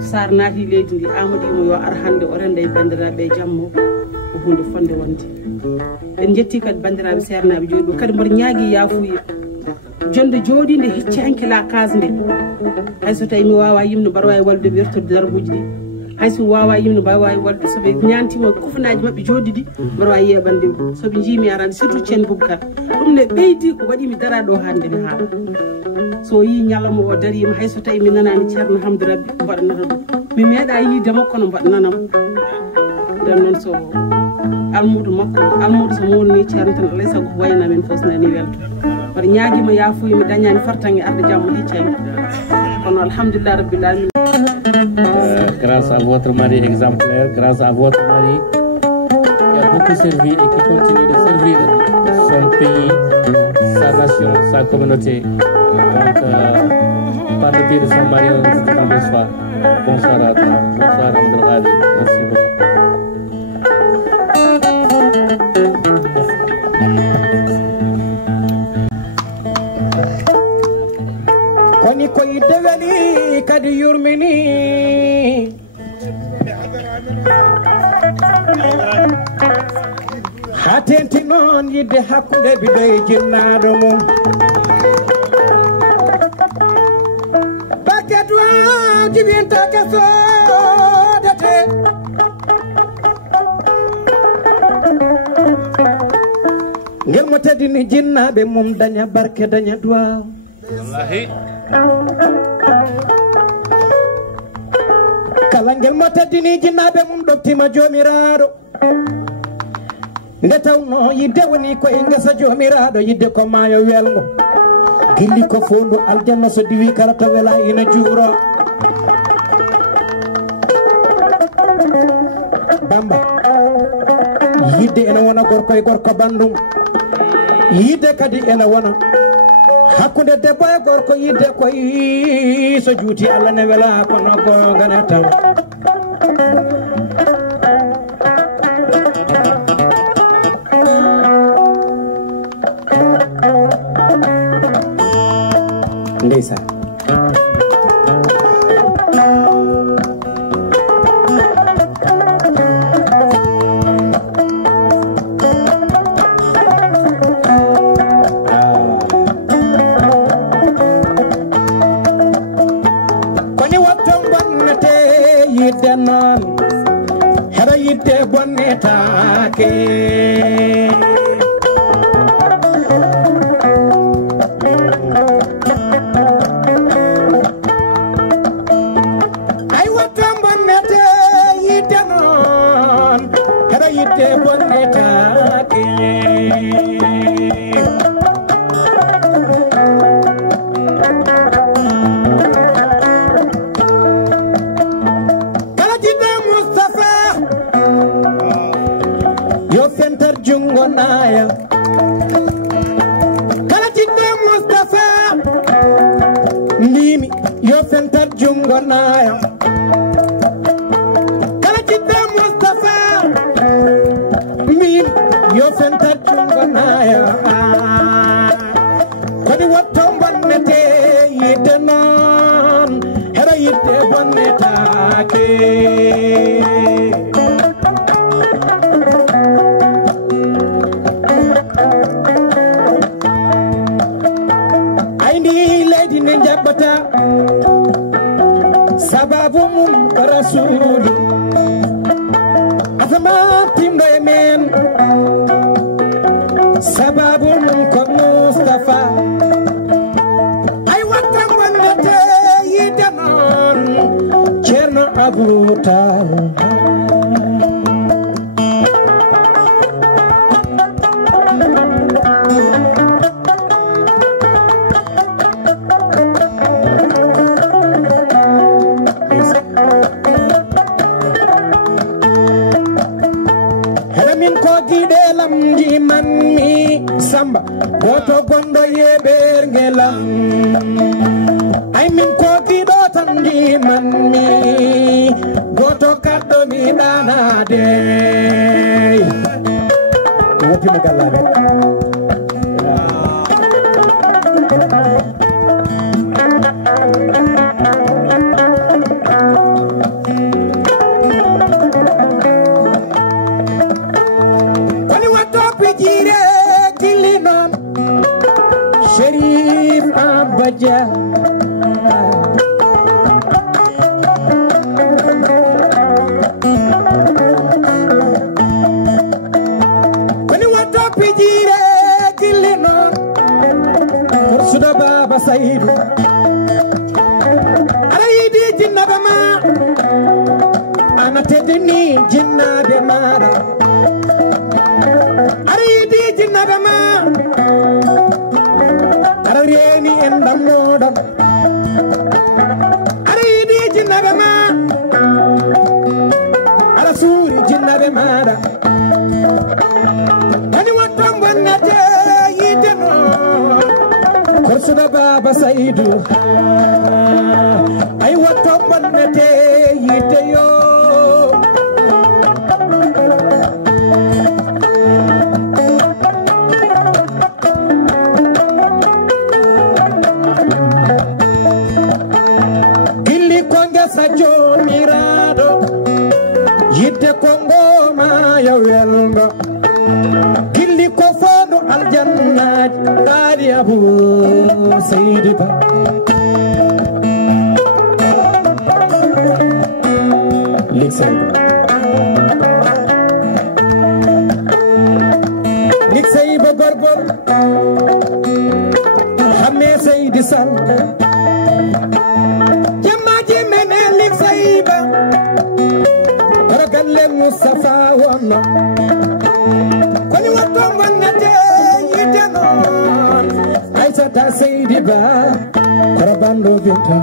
Sar naati leydi ndi Amadou yimo yo ar hande o renda e bandiraɓe e jammo ko hunde fonde wonde. En jetti kadi bandiraɓe sernaɓe jooɗi kadi mboɗo ñaagui yafuya jonde jooɗi nde hecci hankila kase nde hayso tawi mi wawa yimno mbaɗa wawi wallude wertode darbuji ɗi hayso mi wawa yimno mbaɗa wawi wallude soɓe ñantima kufunaji mabɓe jooɗi ɗi mbaɗa wawi yeɓande soɓe jiimi arande surtout ceen Boubacar ɗum ne ɓeydi ko waɗimi dara ɗo hande mi haala. So yi ñalawma o darima hayso tawi mi nanani ceerno Hamdou Rabbi mbaɗanata ɗum mi meeɗa yidema kono mbaɗananam nden noon so almudo makko almudo so mawni ceerno tan alay sago ko wayna men fof so nani welto mbaɗa ñaaguima yafuya mi dañani fartange arde jamma heccange kono alhamdulillah rabbil alamin. Grâce à votre mari exemplaire, grâce à votre mari qui a beaucoup servi et qui continue de servir son pays, sa nation, sa communauté. Donc, par le biais de son mari, on dit bonsoir. Bonsoir à toi. Bonsoir Abdelghadi. Merci beaucoup. koni koye deweli kadi yurmini ha tenti noon yidde hakkude ɓiɗo e jinnaɗo mum baket wawji wintake sodete ngel mo tedini jinnaɓe mum daña barke daña duwaw wallahi kala ngel mo teddini jinnaɓe mum ɗoftima jomiraɗo nde tawno yidde woni koye ngesa jomiraɗo yidde ko maayo welgo gilli ko fondu aljanna so diwi kala to wela ina juuro yidde ene wona gorko e gorko bandum yidde kadi ene wona hakkude debbo e gorko yidde koye so juuti Allah ne wela kono gongane taw ndeysan koni watto bonnete yidde noon heɗa yidde bonnetake ay watto bonnete yidde noon heɗa yidde bonnetake jungo naya kala tidde Mustafa ndimi yo fentat jungo naya kala tidde Mustafa ndimi yo fentat jungo naya kodi watto bonnete yidde noon heɗa yidde bonnetake jabbata sababu mum rasulu afama timdo e men sababu mum ko Mustafa ay wattam wonnete yidde noon Ceerno Abou Talib samba woto gondo yeɓer ngelam ay min kotiɗo tan ndimanmi goto kadɗo mi ɗanade wopimo gallade koni watto pijire Kilinom Sherif Abaja koni watto pijire Kilinom Kursudo Baba Saidu ala yidi jinnabe ma ana tedini jinnabe mara aridi jinnabe ma ara reeni en dammoɗam aridi jinnabe ma ara suuri jinnabe maɗa kani watto bonnete yidde noon korsuɗo Baba Saydou ay watto bonnete yidde yo jomiraɗo yidde kongo maya welgo gilli ko fondo aljannaji ɗaɗi Abou Seydi Ba lik Seyba gorgol hamme Seydi Sall jammaji mene lik Seyba galle Mustafa wonno koni watto bonnete yidde noon Aissata Seydi Ba koro bando binta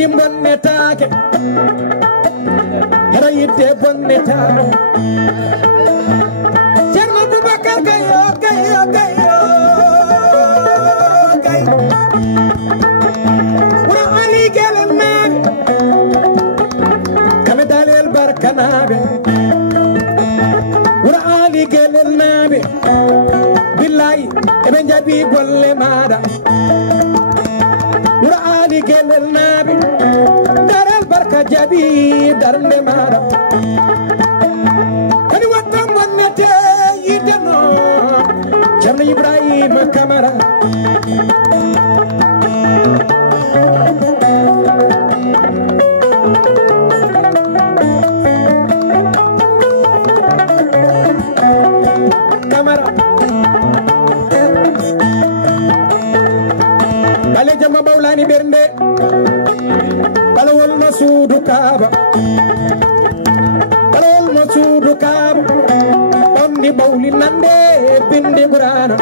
andi bonnetake hara yidde bonnetake Ceerno Boubacar Gaye wura ali gelel naɓe kame dalel barkanaɓe wura ali gelel naɓe billahi eɓe jaɓi golle maɗa wura ali gelel naɓe darel barka jaɓi darde maɗa kadi wattan bonnete yideno Ceerno Ibrahima Camara bale jama bawlani bernde balawol masudu kaaba ɓamdi bawli nande bindi burana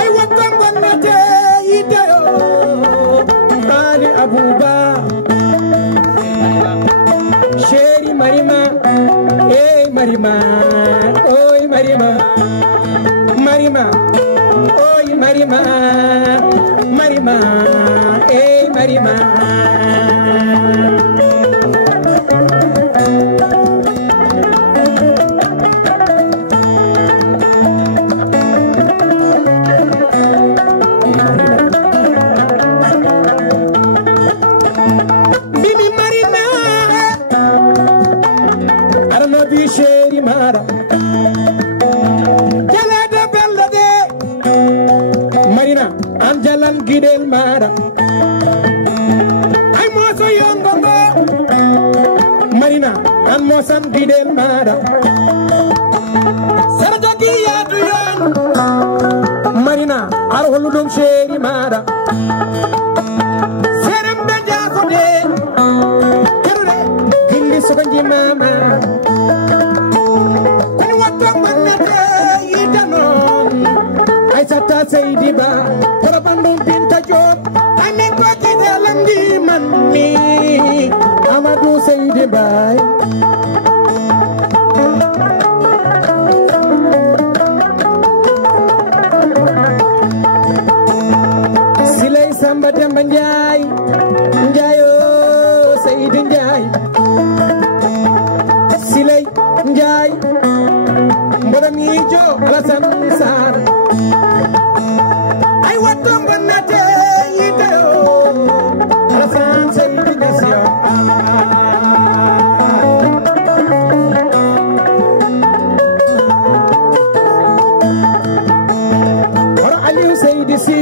ay wattan bonnete yiddeyo ali abouba chéri marima ey marima oy marima oy marima ey marima chéri mara jalade belde de marina an jalan gidel mara ay moso yongongo marina an mosan gidel mara sarjaki yadu yon marina ar holudum chéri mara serem de jako de kerude gilli sokonji mama Aisata Seydi Ba para bandum Binta Diop amin ko ci delandi man mi Amadou Seydi Ba Siley Samba Demba Ndiaye Ndiayo Seydi Ndiaye Siley Ndiaye Mbodam Yijo Alassane Sarr ay wattam bonnete yiddeyo Alassane Seydi Nasiyo wara Aliou Seydi Sy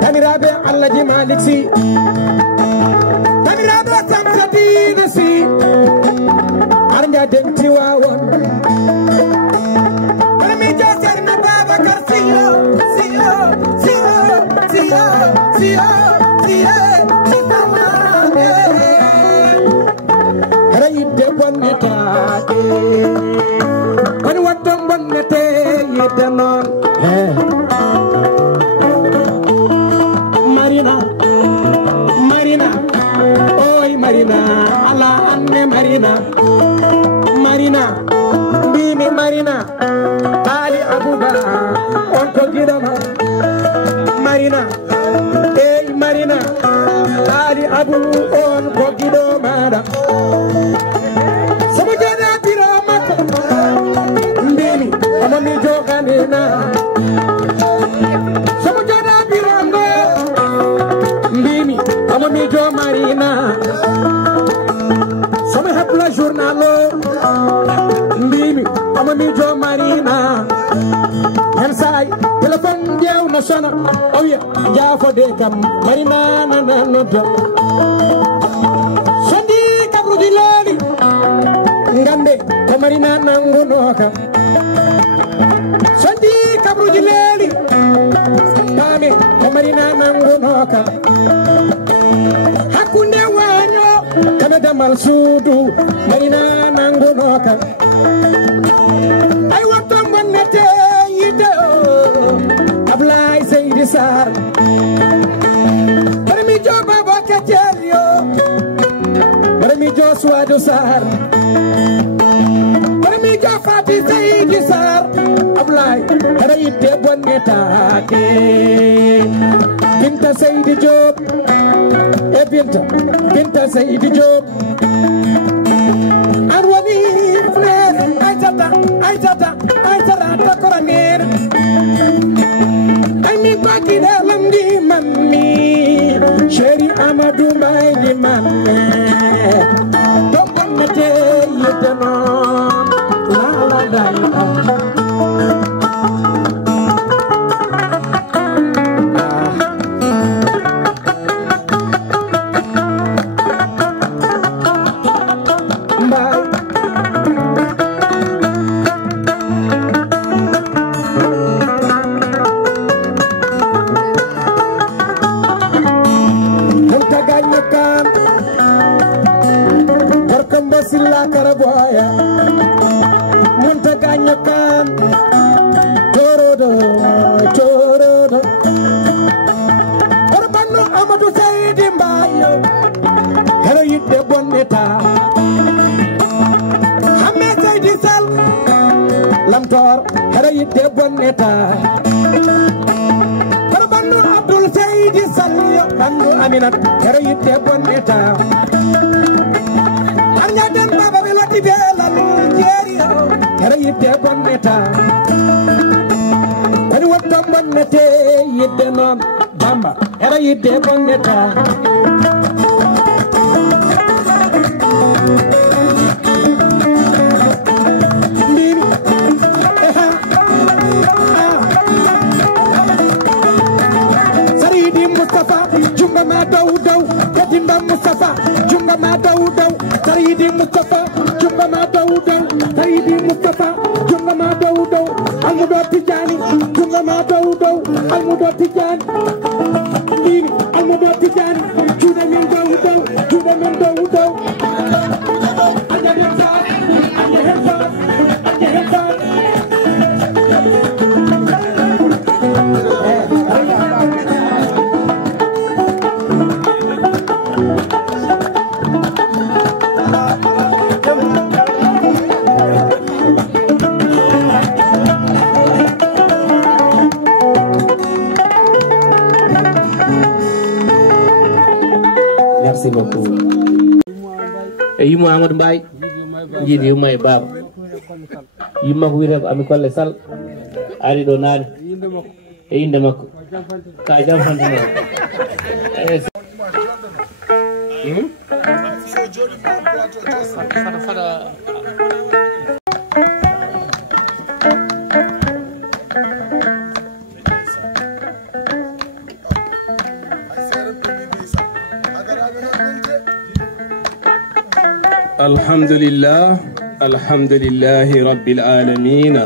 taniraɓe Alhaji Malick Sy taniraɓe Samsadine Sy arja denti wawon hara yidde bonnetake woni watton bonnete yidde noon marina oy marina ala anne marina mbimi marina ali abouba on ko giɗoma marina ey marina ali abou on ko giɗo maɗa somo joɗatiro makko mbimi omomi joganina somo joɗabirongo mbimi omomi jo marina somo hebla journal o mbimi omomi jo marina hen say téléphone ƴewno sona o wiya jaafode kam marina nananodo sondi kabruji leeli gande ko marina nangunoka sondi kabruji leeli tame ko marina nangunoka hakkunde waño kame damal suudu marina nangunoka ay watton bonnete yidde o Ablaye Seydi Sarr Sadio Sarr Barmi Jafati Seydi Sarr Ablaye hara yitte bonne taake Binta Seydi Diop e Binta Seydi Diop an woni frère Aïtata takoraner ay mi baki de lamdi mammi chéri Amadou Mbaye di mamme to bonnete yedde non la day Silla Karaboya Muntaga Nyakan Torodo Orbano Amadou Seydi Mbaye Hero yidde bonneta Hamme Seydi Sall Lamtor Hero yidde bonneta Orbano Abdoul Seydi Sall Bandu Aminat Hero yidde bonneta Arnyaden baba be lati be la jerio hera yidde bonneta wani watto bonnete yidde non bamba hera yidde bonneta mini Saridi Mustafa junga ma daw kadimba Mustafa junga ma daw Sayyidi Mustafa junga ma daw Sayyidi Mustafa junga ma daw Almudo Tijani junga ma daw Almudo Tijani Dini Almudo Tijani juda men daw Anya hemsa Merci beaucoup. Yumo Amadou Mbaye jiidi Yumma e Baba Yumma ko wiyete Ami Kolle Sall ari ɗo naane e inde makko ka jamfantino alhamdulillahi rabbil alamin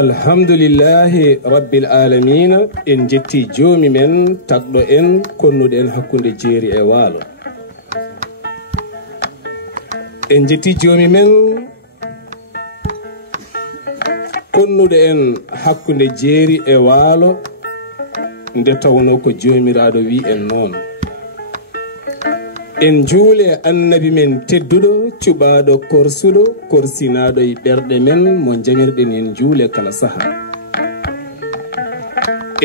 alhamdulillahi rabbil alamin en jetti joomi men tagɗo en konnuɗo en hakkunde jeeri e waalo en jetti joomi men konnuɗo en hakkunde jeeri e waalo nde tawno ko joomiraɗo wi en noon en juule annabi men tedduɗo cuɓaɗo korsuɗo korsinaɗo e ɓerɗe men mo jamirɗen en juule kala saha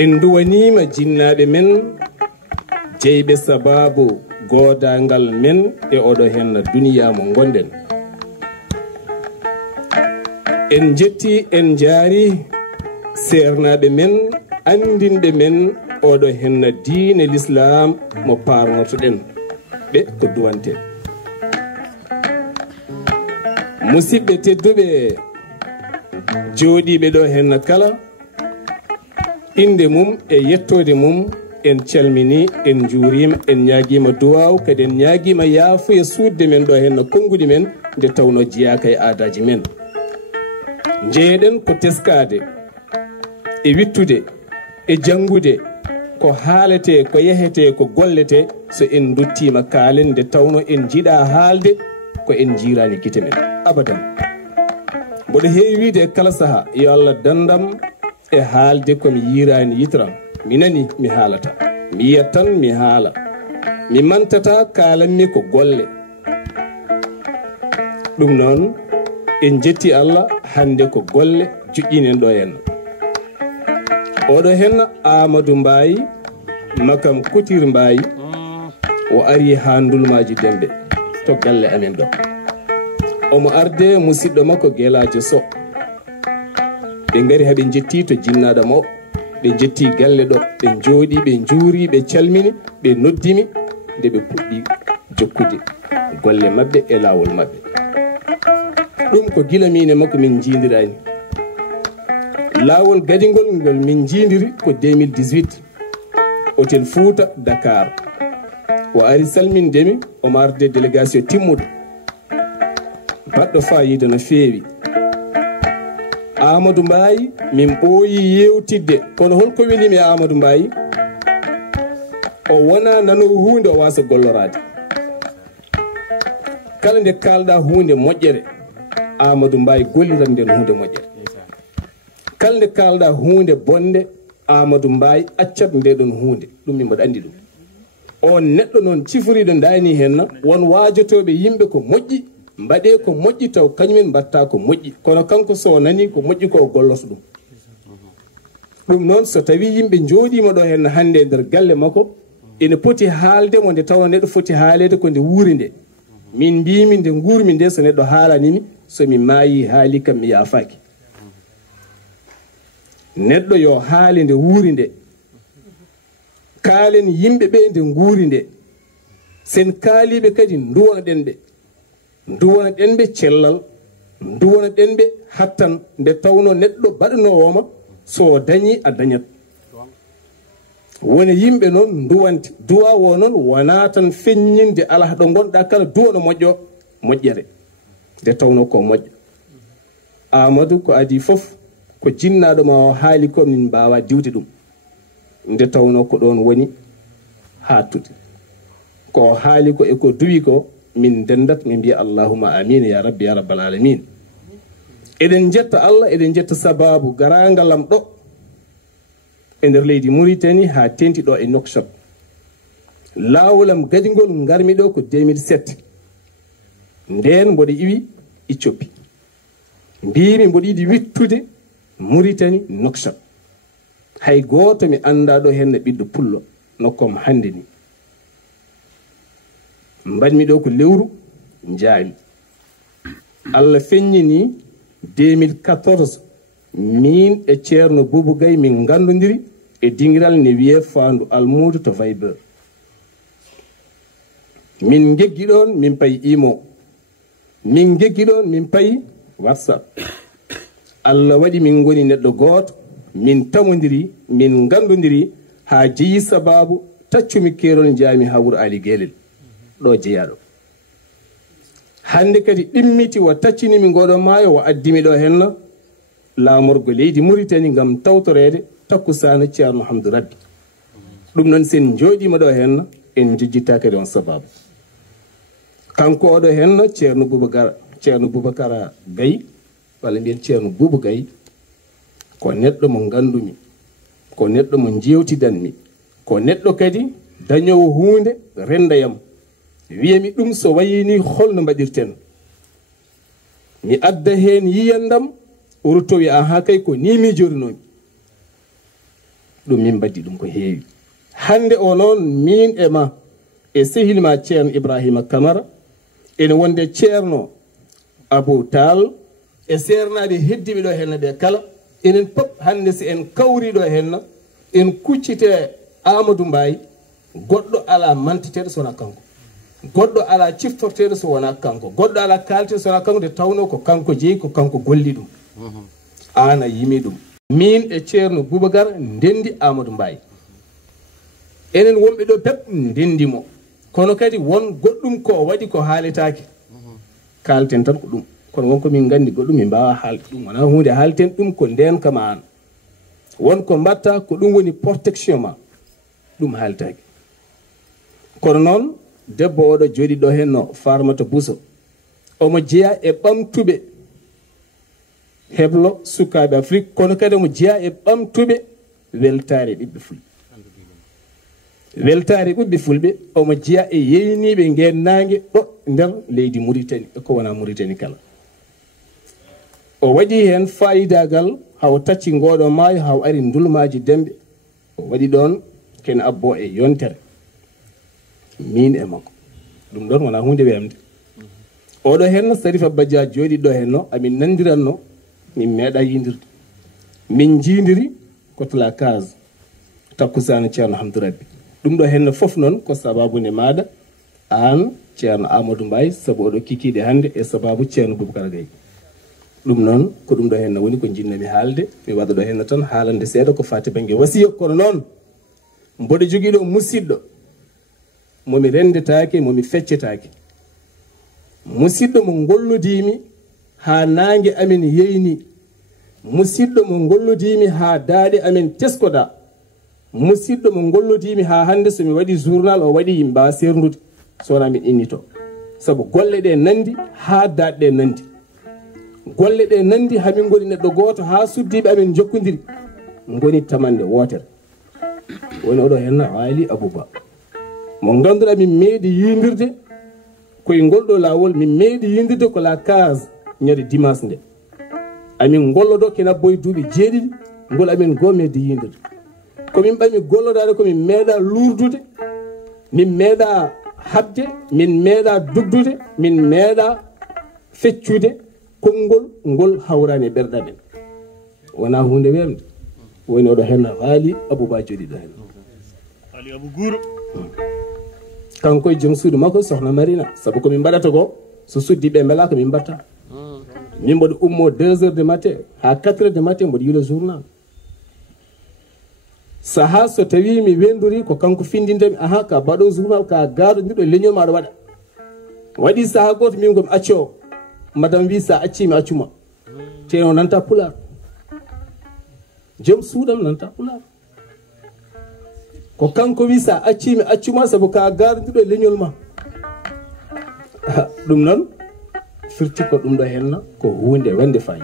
en duwanima jinnaɓe men jeyɓe sababu godangal men e oɗo henna duniya mo gonden en jetti en jaari sernaɓe men andinɓe men oɗo henna diine l'islam mo parnortoɗen ɓe ko duwante musidɓe tedduɓe jooɗiɓe ɗo henna kala inde mum e yettode mum en calmini en juurima en ñaaguima duwaw kadi en ñaaguima yaafu e suudde men ɗo henna konnguɗi men nde tawno jeyaka e aadaji men jeeɗen ko teskade e wittude e janngude ko haalete ko yehete ko gollete so en duttima kaalen nde tawno en jiiɗa haalde ko en jiirani gite men abadan mboɗo heewi wiide e kala saaha yo Allah dandam e haalde komi yiirani yitram mi nani mi haalata mi yiyat tan mi haala mi mantata kaalanmi ko golle ɗum noon en jetti Allah hande ko golle juƴƴinen ɗo henna oɗo henna Amadou Mbaye makam Coutir Mbaye o ari ha ndulmaji Dembe to galle amen ɗo omo arde musidɗo makko Gueladio Sow ɓe gari haɓe jetti to jinnaɗo mo ɓe jetti galle ɗo ɓe jooɗi ɓe juuri ɓe calmini ɓe noddimi nde ɓe puɗɗi jokkude golle mabɓe e lawol mabɓe ɗum ko gila min e makko min jiidirani lawol gadigol ngol min jiidiri ko 2018 hôtel Fouta Dakar o ari salmindemi omo arde délégation timmuɗo baɗɗo fayida no feewi Amadou Mbaye min ɓooyi yewtidde kono holko welimi e Amadou Mbaye o wona nano hunde o wasa gollorade kala nde kalɗa hunde moƴƴere Amadou Mbaye golliran nden hunde moƴƴere kala nde kalɗa hunde bonde Amadou Mbaye accat nde ɗon hunde ɗum min mbaɗa andi ɗum on neɗɗo noon ciforiɗo dani henna won wajotoɓe yimɓe ko moƴƴi mbaɗe ko moƴƴi taw kañumen mbatta ko moƴƴi kono kanko so nani ko moƴƴi ko golloto ɗum ɗum noon so tawi yimɓe jooɗima ɗo henna hande e nder galle makko ene poti haalde mo nde tawa neɗɗo foti haalede ko nde wuuri nde min mbimi nde guurmi nde so neɗɗo haalanimi somi maayi haali kam mi yaafaki neɗɗo yo haali nde wuuri nde kaalen yimɓe ɓe nde guuri nde sen kaaliɓe kadi duwonoɗen ɓe duwonoɗen ɓe cellal duwonoɗen ɓe hattan nde tawno neɗɗo baɗanowoma so dañi a dañat woni yimɓe noon duwanti duwa wo noon wona tan feññinde ala ɗo gonɗa kala duwono moƴƴo moƴƴere nde tawno ko moƴƴo Amadou ko adi foof ko jinnaɗo ma o haali ko min mbawa diwde ɗum nde tawno ko ɗon woni hattude ko haali ko eko duwi ko min dendat min mbiya allahumma amin ya rabbi ya rabbal alamin eɗen jetta Allah eɗen jetta sababu garangalam ɗo e nder leydi Mauritanie ha tenti ɗo e Nouakchott lawolam gadigol garmi ɗo ko 2007 nden mboɗo iwi Éthiopie mbimi mboɗo yiɗi wittude Mauritanie Nouakchott hay goto mi anda ɗo henna ɓiɗɗo pullo nokkom hande ni mbaɗmi ɗo ko lewru jaami Allah feññini 2014 min e ceerno Boubou Gaye min gandodiri e dingiral ne wiye Fandu Almoudou to Viber min geggi ɗon min payi imo min geggi ɗon min payi WhatsApp Allah waɗi min goni neɗɗo goto min tamodiri min gandodiri ha jeeyi sababu taccumi kerol jaami ha wuro Ali Guelel ɗo jeeyaɗo hande kadi ɗimmiti wa taccinimi ngoɗo maayo wa addimi ɗo henna laamorgo leydi Mauritanie gam tawtorede takkusana ceerno Hamdou Rabbi ɗum noon sen jooɗima ɗo henna en jejjitta kadi on sababu kanko oɗo henna ceerno Boubacar Gaye walla mbiyen ceerno Boubou Gaye ko neɗɗo mo gandumi ko neɗɗo mo jewtidanmi ko neɗɗo kadi dañowo hunde rendayam wiyami ɗum so wayini holno mbaɗirten mi adda hen yiyandam urtowi aha kay ko ni mijorinomi ɗum min mbaddi ɗum ko heewi hande o noon min e ma e sehilma ceerno Ibrahima Camara ene wonde ceerno Abou Tall e sernaɓe heddiɓe ɗo henna ɓe kala enen pop hande si en kawri ɗo henna en kuccite Amadou Mbaye goɗɗo ala mantiteɗo sowona kanko goɗɗo ala ciftorteɗo so wona kanko goɗɗo ala kalteɗo so wona kanko nde tawno ko kanko jeeyi ko kanko golli ɗum an a yimi ɗum min e ceerno Boubacar ndendi Amadou Mbaye enen wonɓe ɗo pep ndendimo kono kadi won goɗɗum ko waɗi ko haaletake kalten tan ko ɗum kono wonko min gandi goɗɗum min mbawa haalde ɗum wona hunde haalten ɗum ko nden kama an wonko mbatta ko ɗum woni protection ma ɗum haaltake kono noon debbo oɗo jooɗi ɗo henno Farmata Bousso omo jeeya e ɓamtuɓe heblo sukaɓe Afrique kono kadi omo jeeya e ɓamtuɓe weltare ɓiɓɓe fulɓe weltare ɓiɓɓe fulɓe omo jeeya e yeyniɓe ngennague ɗo nder leydi Mauritanie ko wona Mauritanie kala o waɗi hen fayidagal haw tacci ngoɗo maayo haw ari ndulmaji demɓe o waɗi ɗon ken abbo e yontere min e makko ɗum ɗon wona hunde wemde oɗo henno Sarifa Badja jooɗi ɗo henno amin nandiranno min meeɗa yidirde min jindiri kotala case takkusano ceerno Hamdou Rabbi ɗum ɗo henno foof noon ko sababude maɗa an ceerno Amadou Mbaye saabu oɗo kikiɗe hannde e sababu ceerno Boubacar Gaye ɗum noon ko ɗum ɗo henno woni ko jinnami haalde mi waɗa ɗo henno tan haalande seeɗa ko fati banggue wasiya kono noon mboɗo joguiɗo musidɗo momi rendetake momi feccetake musidɗo mo gollodimi ha nangue amen yeyni musidɗo mo gollodimi ha daaɗe amen teskoɗa musidɗo mo gollodimi ha hande somi waɗi journal o waɗi yimɓe mbawa serdude sowona min innito saabu golle ɗe nandi ha daaɗe ɗe nandi golle ɗe nandi hamin goni neɗɗo goto ha suddiɓe amen jokkodiri goni tamande wotere woni oɗo henna Ali Abouba mo ganduɗa min meeɗi yidirde koye ngolɗo lawol min meeɗi yidirde ko la case ñande dimanche nde amin gollodo kena boye duuɓi jeeɗiɗi ngol amin goo meeɗi yidirde komin ɓami gollodade komin meeɗa lurdude min meeɗa habde min meeɗa dugdude min meeɗa feccude konngol ngol hawrani e ɓerɗa men wona hunde wemde woni oɗo henna Ali Abouba jooɗi ɗo hen Ali Abou Gouro kanko e joom suudu makko sohna Marina saabu komin mbaɗata ko so suddiɓe beela komin mbatta min mboɗo ummo 2 heures de matin ha 4 heures de matin mboɗo yilo journal saha so tawi mi wenduri ko kanko findindemi aha ka baɗo journal ka gaɗo ndiɗo leñol maɗa waɗa waɗi saha goto min komi acco madame wi sa accimi accuma te o nanta pular joom suudam nanta pular ko kanko wi sa accimi accuma saabu ka gaɗo ndiɗo leñol ma ɗum noon firti ko ɗum ɗo henna ko hunde wande fayi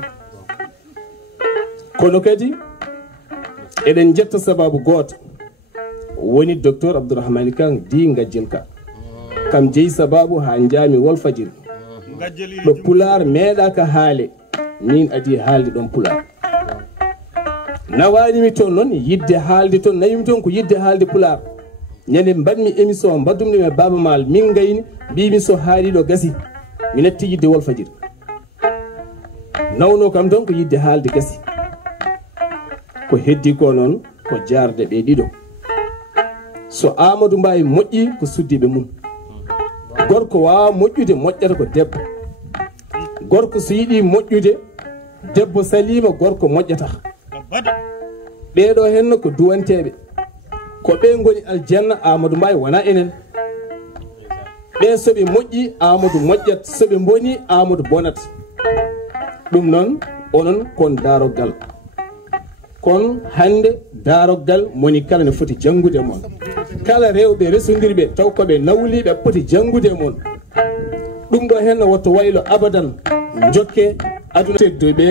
kono kadi eɗen jetta sababu goto woni docteur Abdourahmane Kane di gajjel ka kam jeeyi sababu ha jaami Walfadjri ɗo pular meeɗa ka haale min adi haalde ɗon pular nawanimi toon noon yidde haalde toon nayimi toon ko yidde haalde pular ñande mbaɗmi émission mbaddumɗum e Baba Mal min gayni mbimi so haaliɗo gasi mi natti yidde Walfadjri nawno kam toon ko yidde haalde gasi ko heddi ko noon ko jarde ɓe ɗiɗo so Amadou Mbaye moƴƴi ko suddiɓe mum gorko wawa moƴƴude moƴƴata ko debbo gorko so yiiɗi moƴƴude debbo salima gorko moƴƴata ɓeɗo henno ko duwanteɓe ko ɓe goni aljanna Amadou Mbaye wona enen ɓe soɓe moƴƴi Amadou moƴƴat soɓe boni Amadou bonat ɗum noon onon kon darogal kon hande darogal moni kala ne foti jangude mon kala rewɓe resodiriɓe taw koɓe nawliɓe poti jangude mon ɗum ɗo henno wotto waylo abadan jokke aduna tedduɓe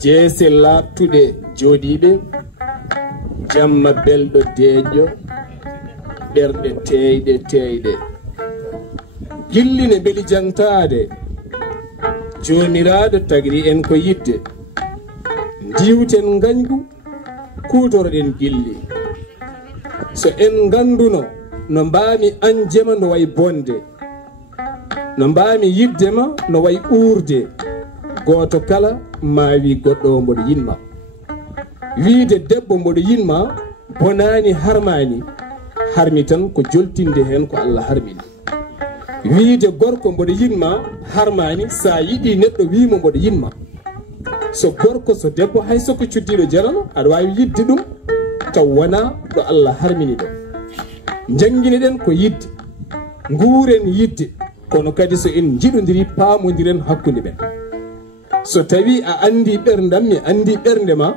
jeese labtuɗe jooɗiɓe jamma belɗo deeƴo ɓerɗe teyɗe gilline beeli jantade jomiraɗo tagri en ko yidde diwten gañgu kutoroɗen gilli so en ganduno no mbami anjema no way bonde no mbami yiddema no way urde goto kala ma wi goɗɗo mboɗo yinma wiide debbo mboɗo yinma bonani harmani harmi tan ko joltinde hen ko Allah harmini wiide gorko mboɗo yinma harmani sa yiɗi neɗɗo wimo mboɗo yinma so gorko so debbo hay soko cuddiɗo jarano aɗa wawi yidde ɗum taw wona ɗo Allah harmini ɗo jangguine ɗen ko yidde nguuren yidde kono kadi so en jiɗodiri paamodiren hakkude ɓen so tawi a andi ɓerdam mi andi ɓernde ma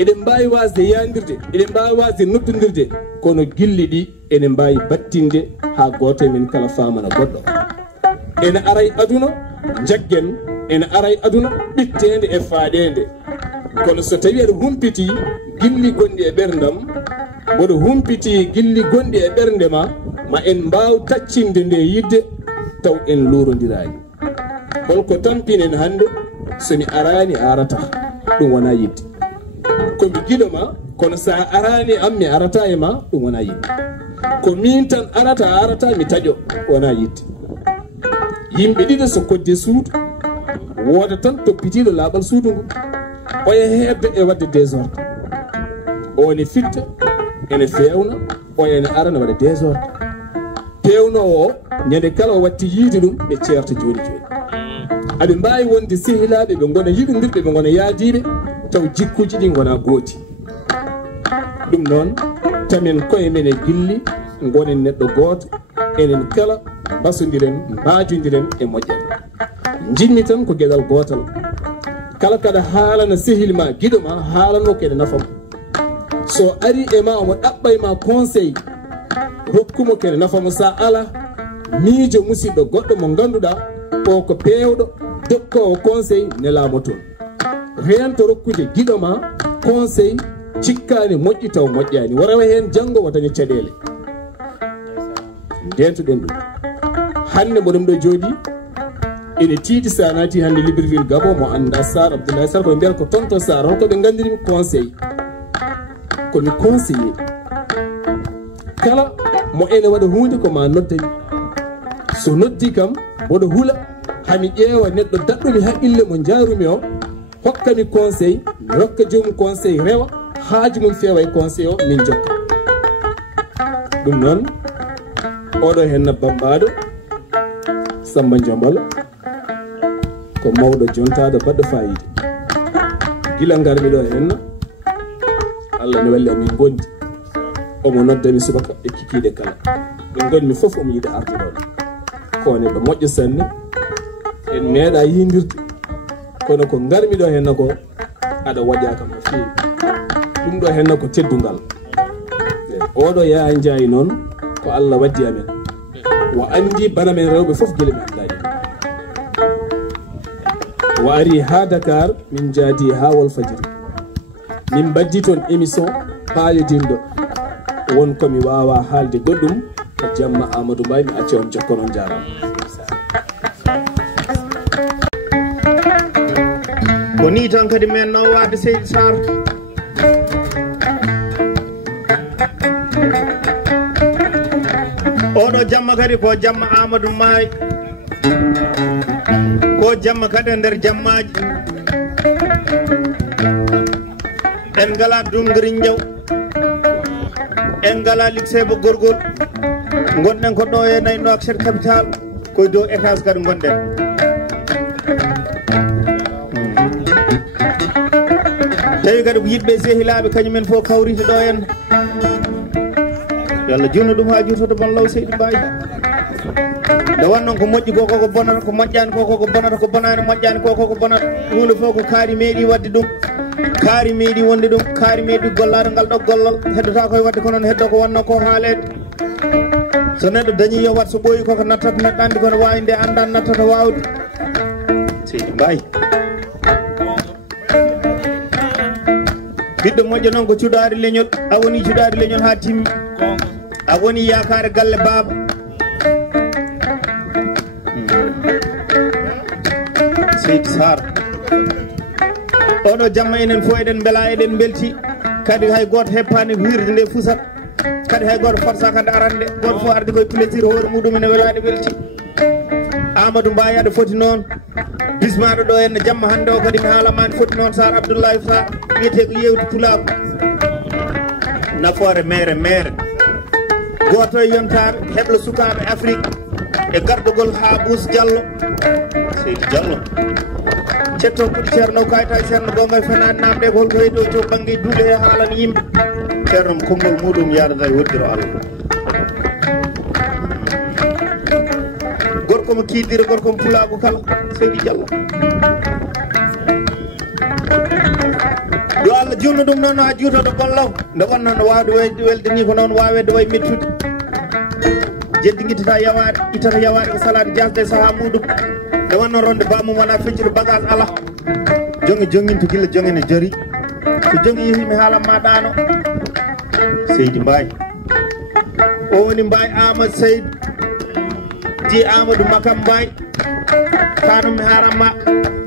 eɗen mbawi wasde yandirde eɗen mbawi wasde noddodirde kono gilli ɗi ene mbawi battinde ha goto men kala famana goɗɗo ene aray aduna jaggen ene aray aduna ɓittede e faaɗede kono so tawi aɗa humpiti gilli gonɗi e ɓerdam mboɗo humpiti gilli gonɗi e ɓernde ma en mbaw taccinde nde yidde taw en luurondirani holko tampinen hande somi arani arata ɗum wona yidde komi giɗoma kono sa arani am mi arata e ma ɗum wona yidde ko min tan arata mi taƴo wona yidde yimɓe ɗiɗo so kodde suudu wooda tan toppitiɗo laaɓal suudu ngu oya heedde e wadde désordre o ne fitta ene fewna oya ene arana waɗa désordre pewno o ñande kala o watti yiide ɗum ɓe ceerta joni joni aɓe mbawi wonde sehilaɓe ɓe gona yiɗodirɓe ɓe gona yaadiɓe taw jikkuji ɗi gona gooti ɗum noon tamen koye men e gilli gonen neɗɗo goto enen kala basodiren mbajodiren e moƴƴere jinmi tan ko gueɗal gotal kala kaɗa haalana sehil ma guiɗo ma haalano kene nafam so ari e ma omo ɗaɓɓay ma conseil hokkumo kene nafamo sa ala miijo musidɗo goɗɗo mo ganduɗa o ko pewɗo dokkowo conseil nelamo toon rento rokkude guiɗo ma conseil cikkani moƴƴi taw moƴƴani warawa hen janggo wataño caɗele dentoɗen ɗum hande mboɗom ɗo jooɗi ene tiiɗi sa naati hande Libreville Gabon mo anda Sar Abdoulaye Sar koɓe mbiyata ko tonto Sar holkoɓe gandirimi conseil komi conseillé kala mo ene waɗa hunde koma noddani so noddi kam woɗo huula hami ƴeewa neɗɗo daɗɗumi haqqille mo jaarumi o hokkami conseil mi hokka jomum conseil rewa haaju mum feewa e conseil o min jokka ɗum noon oɗo henna bambaɗo Samba Jambala ko mawɗo jontaɗo baɗɗo fayida gila garmi ɗo henna Allah ne walli amin bondi omo noddami subaka e kikiɗe kala ɗum gonmi foof omo yiɗa ardiɗoɗo ko neɗɗo moƴƴo sanne en meeɗa yidirde kono ko garmi ɗo henna ko aɗa waɗaka no fewi ɗum ɗo henna ko teddugal oɗo yaa jaayi noon ko Allah waddi amen wo andi bana men rewɓe foof guila mi andani o ari ha Dakar min jaadi ha Walfadjri min baddi toon émission paalidinɗo won komi wawa haalde goɗɗum ko Jamma Amadou Mbaye mi acci on jokkono on jarama ko ni tan kadi men no wadde Seydou Sarr oɗo jamma kadi ko Jamma Amadou Mbaye ko jamma kadi nder jammaji en gala dungri jaw en gala ligsebo gorgol gonɗen ko ɗo e nayno accès capital koye dow étage kadi gonɗen tawi kadi ko yidɓe sehilaɓe kañumen fof kawrita ɗo en yo Allah junno ɗum ha jutoto bon law Seydou Mbaye nde wonnoon ko moƴƴi ko koko bonata ko moƴƴani ko koko bonata ko bonani moƴƴani ko koko bonata hunde fof ko kaari meeɗi wadde ɗum kaari meeɗi wonde ɗum kaari meeɗi gollade ngal ɗo gollal heddota koye wadde ko noon heddo ko wonno ko haalede so neɗɗo dañi yo wat so ɓooyi koko nattata neɗɗo andi kono wawi nde andan nattata wawde Seydou Mbaye ɓiɗɗo moƴƴo noon ko cuɗari leñol a woni cuɗari leñol ha timmi a woni yakare galle baaba Seydou Sarr oɗo jamma enen fof eɗen beela eɗen belti kadi hay goto heppani wirde nde fusat kadi hay goto forsa kadi arande goto fof arde koye plaisir hoore muɗum ene welade welti Amadou Mbaye aɗa foti noon bismaɗo ɗo henne jamma hande o kadi mi haalamani foti noon Sar Abdoulaye Sarr wiyete ko yewti pulaako nafoore mere goto e yontaɓe heɓla sukaɓe Afrique e gardogol ha Bous Diallo Seydou Diallo cetto puɗi ceerno kayta ceerno gongal fenani namde ko holko heeɗo to banggue duuɗe e haalana yimɓe ceerno mo konngol muɗum yadata e woddiro Allah gorko mo kiddira gorko mo pulago kala Seydou Diallo yo Allah junno ɗum noon ha juutoɗo gollaw nde wonno no wawde welde ni ko noon wawede way mettude jeddi guittata yawade ittata yawade ko salade jasde saaha muɗum nde wonno ronde bamum wona feccito bagage ala jongi jonginto gilla jongene jari so jongi yeehi mi haalanma ɗano Seydou Mbaye o woni Mbaye Amadou Seydou heddi Amadou Makam Mbay kanum harama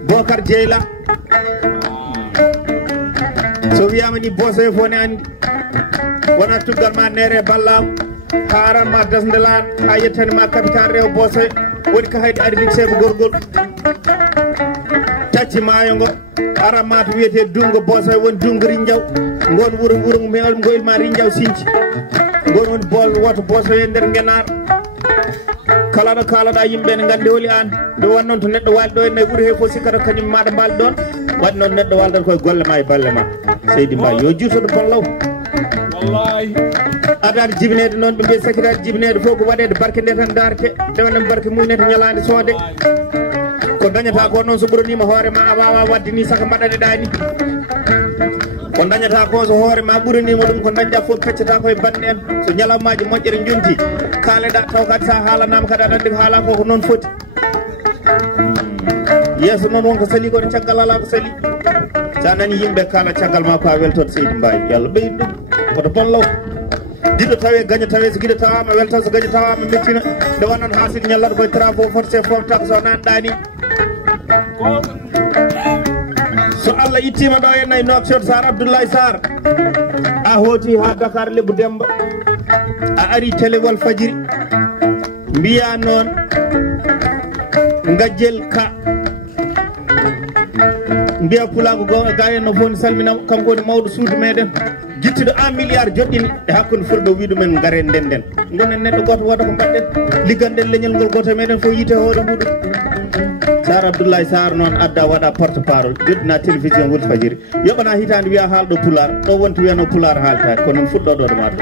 Bokar Dieyla so wiyama ni Bosoye fo ne andi wona tuggal ma nere ballam harama dasndelan ha yettani ma capital rew Bosoye woni ka haydi ari ligsebe gorgol tacci maayo ngo arama to wiyete dungo Bosoye woni dungo Rindiaw ngon wuro mewal ngoyl ma Rindiaw Sinthi ngon woni bol woto Bosoye nder Ngenar kala ɗo kalaɗa yimɓe ne gandi holi an nde won noon to neɗɗo wali ɗo ene ɓuuri he fof sikkata kañum maɗa mbaali ɗon waɗi noon neɗɗo waldata koye golle ma e balle ma Seydi Mbaye yo juutoɗo bollaw wallahi adade jibinede noon ɓe mbiya sakirade jibinede fof ko waɗede barke nde tan darete ndewanen barke muynete ñalade soode ko dañata ko noon so ɓuranima hoorema a wawa wadde ni saka mbaɗaneɗa ni ko dañata ko so hoorema ɓuranima ɗum ko dañɗa fof peccata koye banɗe en so ñalawmaji moƴƴere junti kaaleɗa taw kadi sa haalanama kadi aɗa andi ko haala ko noon foti yeeso noon wonko sali kono caggal ala ko sali sa nani yimɓe kala caggal ma ko a weltoto Seydi Mbaye yo Allah ɓeydu ɗum koto bon law diɗo tawe gaña tawe so guiɗo tawama weltan so gaña tawama mettina nde wonnon hasid ñallata koye travaux forcé fofta ko so nanɗani so Allah ittima ɗo henna e Nouakchott Sar Abdoulaye Sarr a hooti ha Dakar Lebbu Demba a ari télé Walfadjri mbiya noon Gadiel Ka mbiya pulago ga en no foni salmina kanko woni mawɗo suudu meɗen guittuɗo 1 milliard joɗɗini e hakkude fulɓe wiɗo men garen ndenden gonen neɗɗo goto woda ko mbaɗɗen ligganɗen leñol ngol goto meɗen fof yite hoore muɗum Sar Abdoulaye Sarr noon adda waɗa porte parole joɗɗina télévision Walfadjri yoɓana hitande wiya haalɗo pular ɗo wonto wiyano pular haaltade ko noon fuɗɗoɗo ɗo maɗo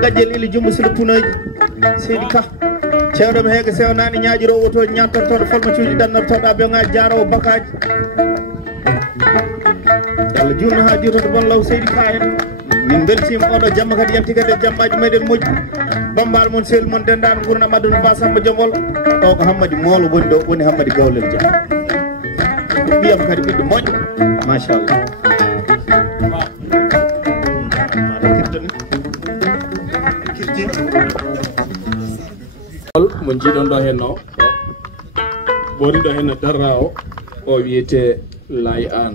Gadiel ili jumbo silo punoji Seydi Ka cewɗomo heege sewnani ñaaƴirowo to ñantortoɗo formature ji ɗannortoɗa ɓeŋaji jarowo bakaji Allah junno ha jutoto bon law Seydi Ka en min beltima oɗo jamma kadi yanti kadi e jammaji meɗen moƴƴi bambal moon sehil moon dendano gurna Maduna Ba Samba Jomol o ko Hammadi Moolo woni ɗo woni Hammadi Gawlel Dia ko ɓiyam kadi ɓiɗɗo moƴƴo machallah mo jiiɗon ɗo henno woni ɗo henno darra o wiyete Lay An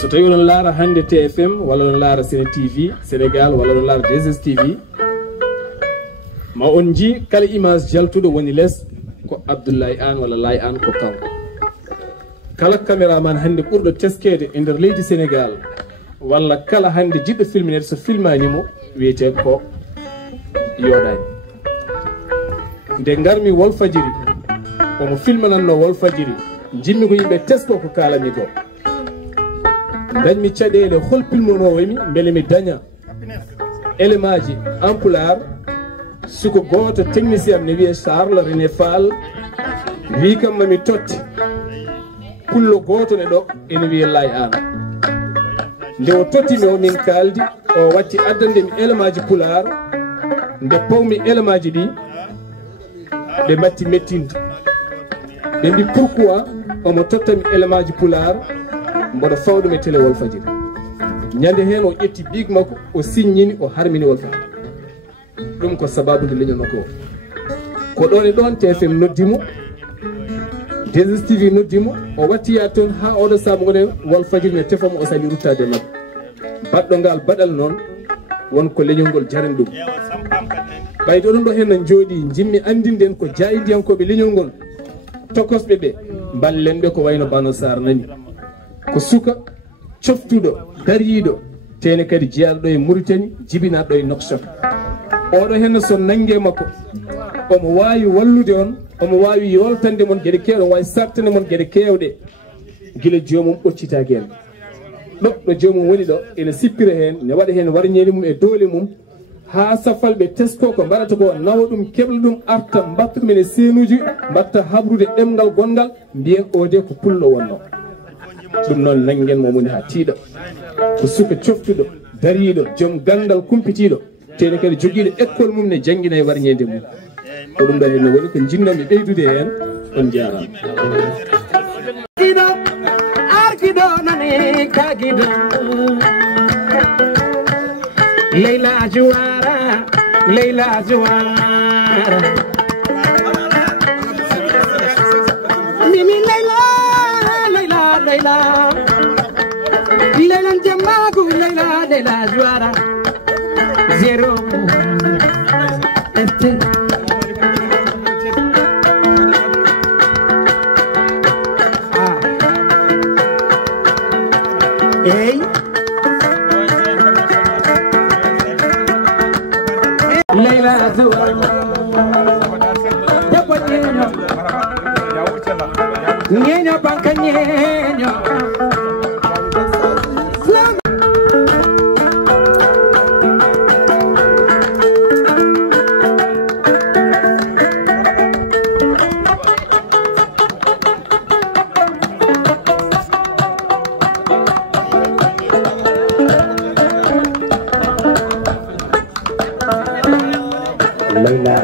so tawi oɗon laara hande TFM walla oɗon laara Sene TV Sénégal walla oɗon laara 2STV ma on ji kala image jaltuɗo woni less ko Abdoulaye An walla Lay An ko kanko kala caméraman hande ɓurɗo teskede e nder leydi Sénégal walla kala hande jiɗɗo filminede so filmanimo wiyete ko yoɗani nde garmi Walfadjri omo filmananno Walfadjri jimmi ko yimɓe tesko ko kalami ko dañmi caɗele hol pilmonowomi beele mi daña élément ji en pulaar suko goto technicien am ne wiye Charles René Fall wi kam mami totti pullo goto ne ɗo ene wiye Lay An nde o tottimi o min kaldi o watti addandemi élément ji pulaar nde pawmi élément ji ɗi ɓe batti mettinde ɓe mbi pourquoi omo tottami élément ji pulaar mboɗo fawɗum e télé Walfadjri ñande hen o ƴetti big makko o signini o harmini Walfadjri ɗum ko sababude leñol makko o ko ɗon e ɗon TFM noddimo 2STV noddimo o wattiya toon ha oɗo saabu gonen Walfadjri ne tefamo o sali ruttade makko baɗɗo ngal baɗal noon wonko leñol ngol jaren ɗum ɓayde oɗon ɗo hen jooɗi jimmi andinden ko jaydiyankoɓe leñol ngol tokosɓe ɓe ballen ɓe ko wayno Bano Sarr nani ko suka coftuɗo dariyiɗo tene kadi jeyaɗo ɗo e Mauritanie jibinaɗo ɗo e Nouakchott oɗo hen so nangue makko omo wawi wallude on omo wawi yoltande mon gueɗe kewɗe wawi sartane mon gueɗe kewɗe guila jomum ɓoccitaki hen ɗo jomum woni ɗo ene sippira hen ne waɗa hen warñeli mum e doole mum ha safalɓe tesko ko mbaɗata ko nawa ɗum keɓla ɗum arta mbatta ɗumen e senuji mbatta habrude ɗemgal gongal mbiyen ode ko pullo wonno ɗum noon nanguen mo woni ha tiiɗo ko suka coftuɗo dariɗo joom gandal kumpitiɗo tene kadi joguiɗo école mum ne jangguina e warñede mum ko ɗum ɗo hen woni ko jinnomi ɓeydude hen on jarama arkiɗo nane kagiɗo Leila Juara jamagu Leila Leila Juara Zero Este Hey Leila Juara Nyenyo banka nyenyo Leila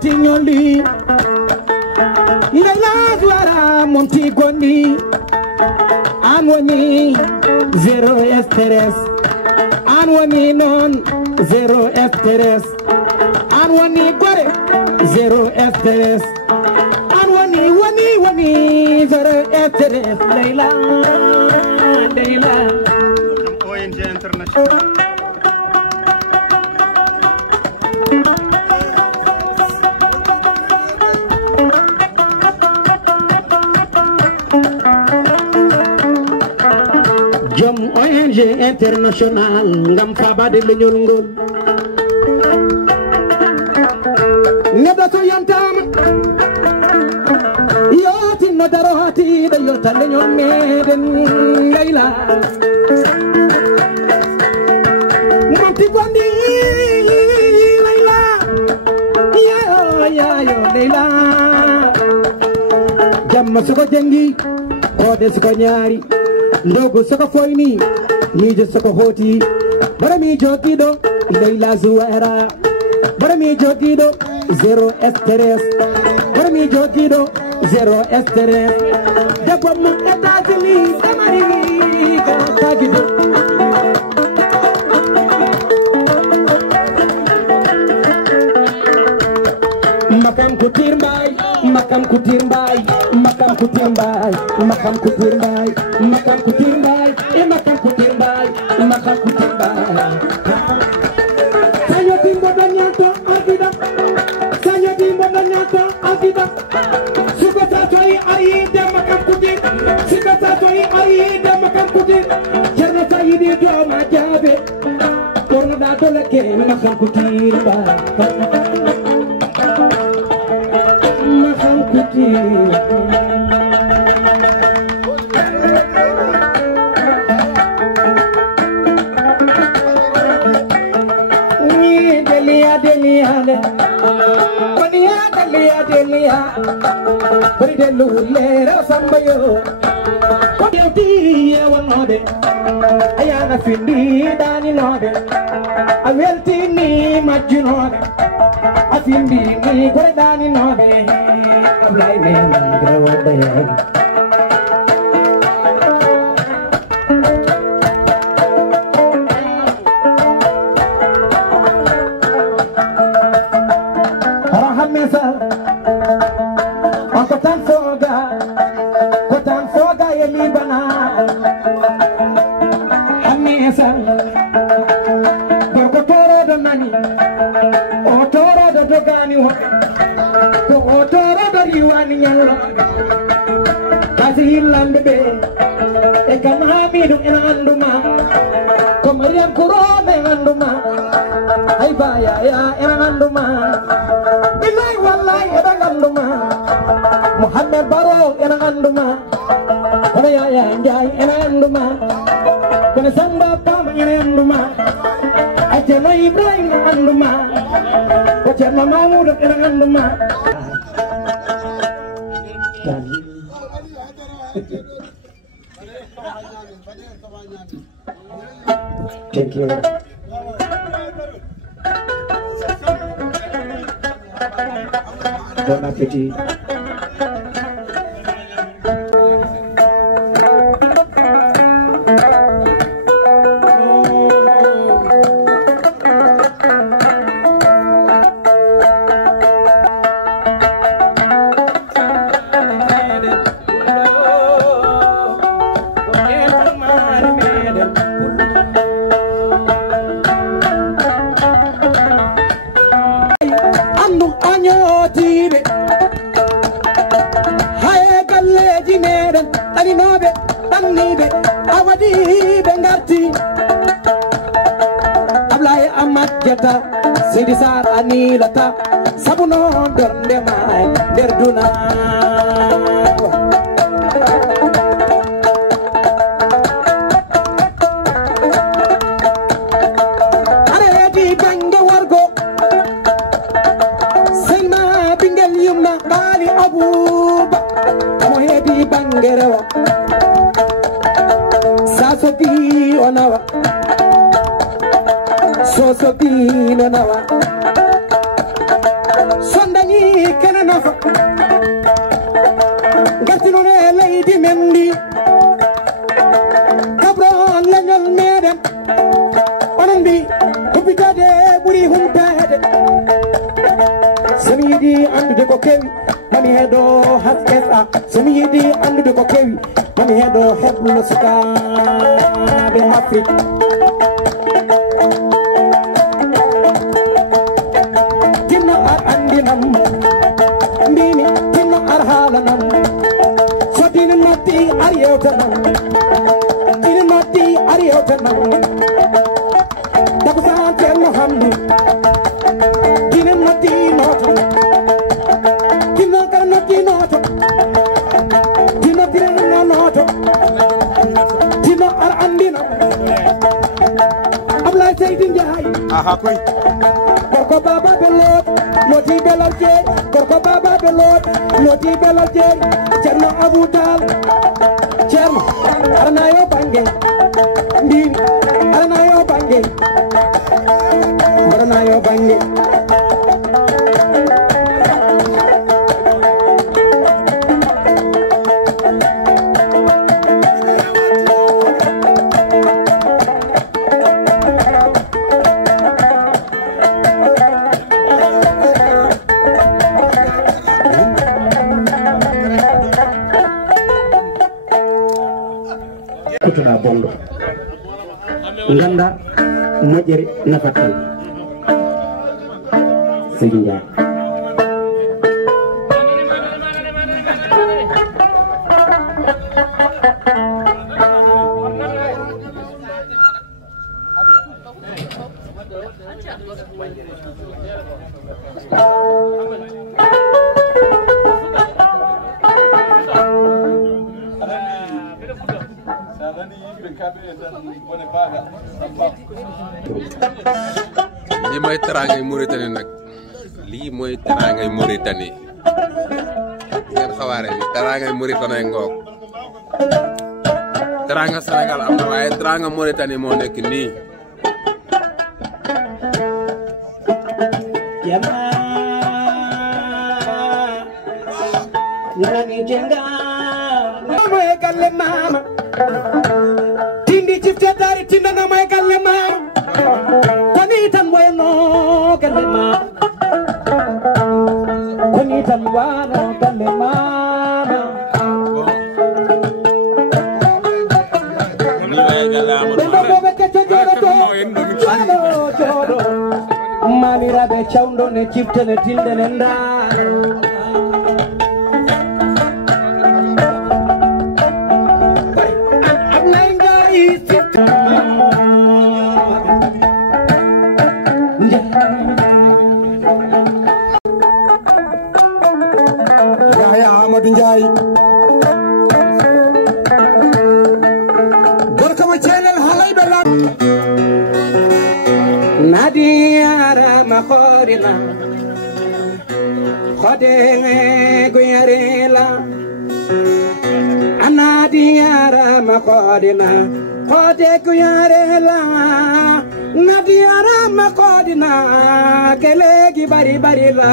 Tignoli Leila Juara Monti Gondi Anwani Zero Esteres Anwani non Zero Esteres Anwani Gore Zero Esteres Anwani Wani Zero Esteres Leila Leila ONG International Jom ONG International ngam fabade leñol ngol neɗɗo yantama yoti no daroti de yota leñol meɗen Leila monti gondi Leila yayo Leila jamma soko jengi kode soko ñaari ndogo soko foyni mijo soko hoti bara mi jogido Leila Juara bara mi jogido zero stress bara mi jogido zero stress debbo mo États-Unis damari ko tagido makam kutir mbay makam kutir mbay makam kutir mbay makam kutir mbay makam kutir mbay e makam kutir mbay makam kutir mbay sanyo timbo danyato agida sanyo timbo danyato agida suko tatoi ayi de makam kutir suko tatoi ayi de makam kutir cerno sayidi do ma jabe torno da dole ke makam kutir mbay ayana findi dani node a weltini majjunode a findi ni gore dani node ablay men grewode rahamesa kotan foga ye libana hamesa gorko toro do nani o toro do dogani ho to o toro do riwani nyallo kasi hilande be e kam hamidu ena anduma ko mariam kurome anduma ay baya ya ena anduma billahi wallahi ena anduma Muhammad Baro ena anduma kono ya njay ena anduma kono samba pam ena anduma ajana Ibrahim anduma ko cerno Mahmud ena anduma Thank you. Bon appétit. andum añootiɓe haye galleji meɗen ɗaninoɓe ɗanniɓe awadiɓe garti Ablaye Amat Jata Sidi Sar anilata sabu noon dorndema nder duna areedi bangge wargo seyma bingel yumna ɓaali Abuba mo heedi bangge rewa sa sobi o nawa so bino nawa sondani kena nafa gartino ne leydi men ndi kabron leñol meɗen onon mbi hubbitade ɓuuri humtade somi yiɗi andude ko kewi mami heeɗo haskesa somi yiɗi andude ko kewi mami heeɗo heblo sukaɓe Afrique mbimi tinno ar haalanam so dina notti ar yewtanam dina notti ar yewtanam dago santenno hamdu dina notti noto dina kala notti noto dina tirano noto dina ar andinam Ablaye Seydou Ndiaye aha koy gorko baba belot loti belal jeey gorko baba belot loti belal jeey Cerno Abou Tall Cerno arana yo bange mbimi arana yo bange arana yo bange kutuna bondo ganda moƴƴere nafatal Seydi Ndiaye lii mooy teraangay Mauritanie nag lii mooy teraangay Mauritanie ngeen xawaare bi teraangay Mauritanie ngoog teraanga Sénégal am na waaye teraanga Mauritanie moo nekk nii moye galle mama tindi cifte dari tindana moye galle mama koni tan wayno galle mama koni tan wano galle mama ɓeɗoɓoɓe kecco joɗoto ano joɗo mamiraɓe cawdo ne cifte ne tinde ne ndaa Yaya Amadou Ndiaye gorko mo ceelel halayɓe la nadi arama korina hodenge goyarela anadi arama korina hode goyarela nadi arama korina kelegi bari bari la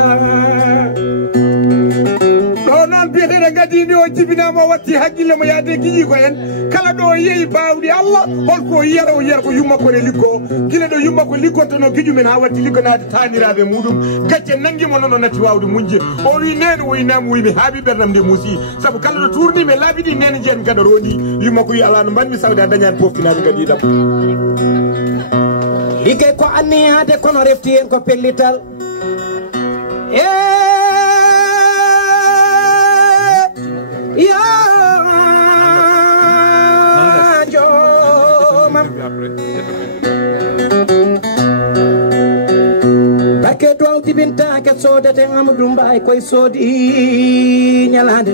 ɗo noon biyeteɗe gadidi o jibinama o watti haqqille mo yaade giƴi ko en kala ɗo yeeyi bawɗi Allah holko yiyata o yiyata ko yummako e liggo guila ɗo yummako liggontono giƴu men ha watti liggonade taniraɓe muɗum gacce nanguimo noon o natti wawde muñje o wi nene o winama wimi haaɓi ɓerdam nde muusi saabu kala ɗo tournimi e laaɓi ɗi nene jeeyami gaɗa roɗi yummako wi ala no mbanmi sawde a dañani poftinaɓe gaɗiɗam liggey ko anniyade kono refti hen ko pellital aw jibintake sodate Amadou Mbaye koye soodi ñalande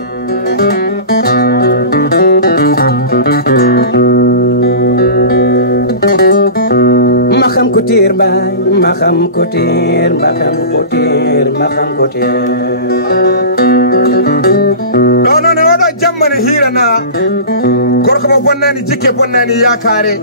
Maxam Couture Mbaye Maxam Couture Maxam Couture Maxam Couture non oɗo jammane hirana gorko mo bonnani jikke bonnani yakare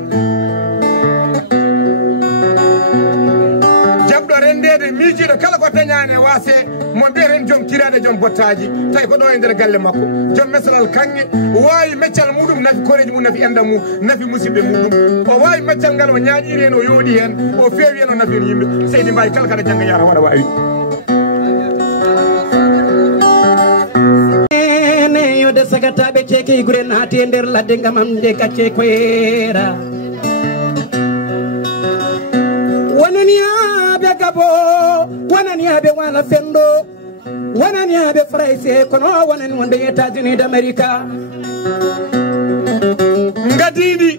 jamɗo rendede miijiɗo kala ko dañani e waase mo mbiyeten joom tirade joom bottaji tawi ko ɗo e nder galle makko joom mesalal kanŋe o wawi meccal muɗum nafi koreji mum nafi enda mum nafi musidɓe muɗum o wawi meccal ngal o ñaaƴiri hen o yooɗi hen o feewi hen o nafi hen yimɓe Seydi Mbaye kala kada jangga yata waɗa wawi de sagataɓe ceke gure naati e nder ladde gamam de gacce koyera wonaniyaɓe Gabo wonaniyaɓe wala fendo wonaniyaɓe Français kono wonani wonde États-Unis d'Amérique ngadiɗi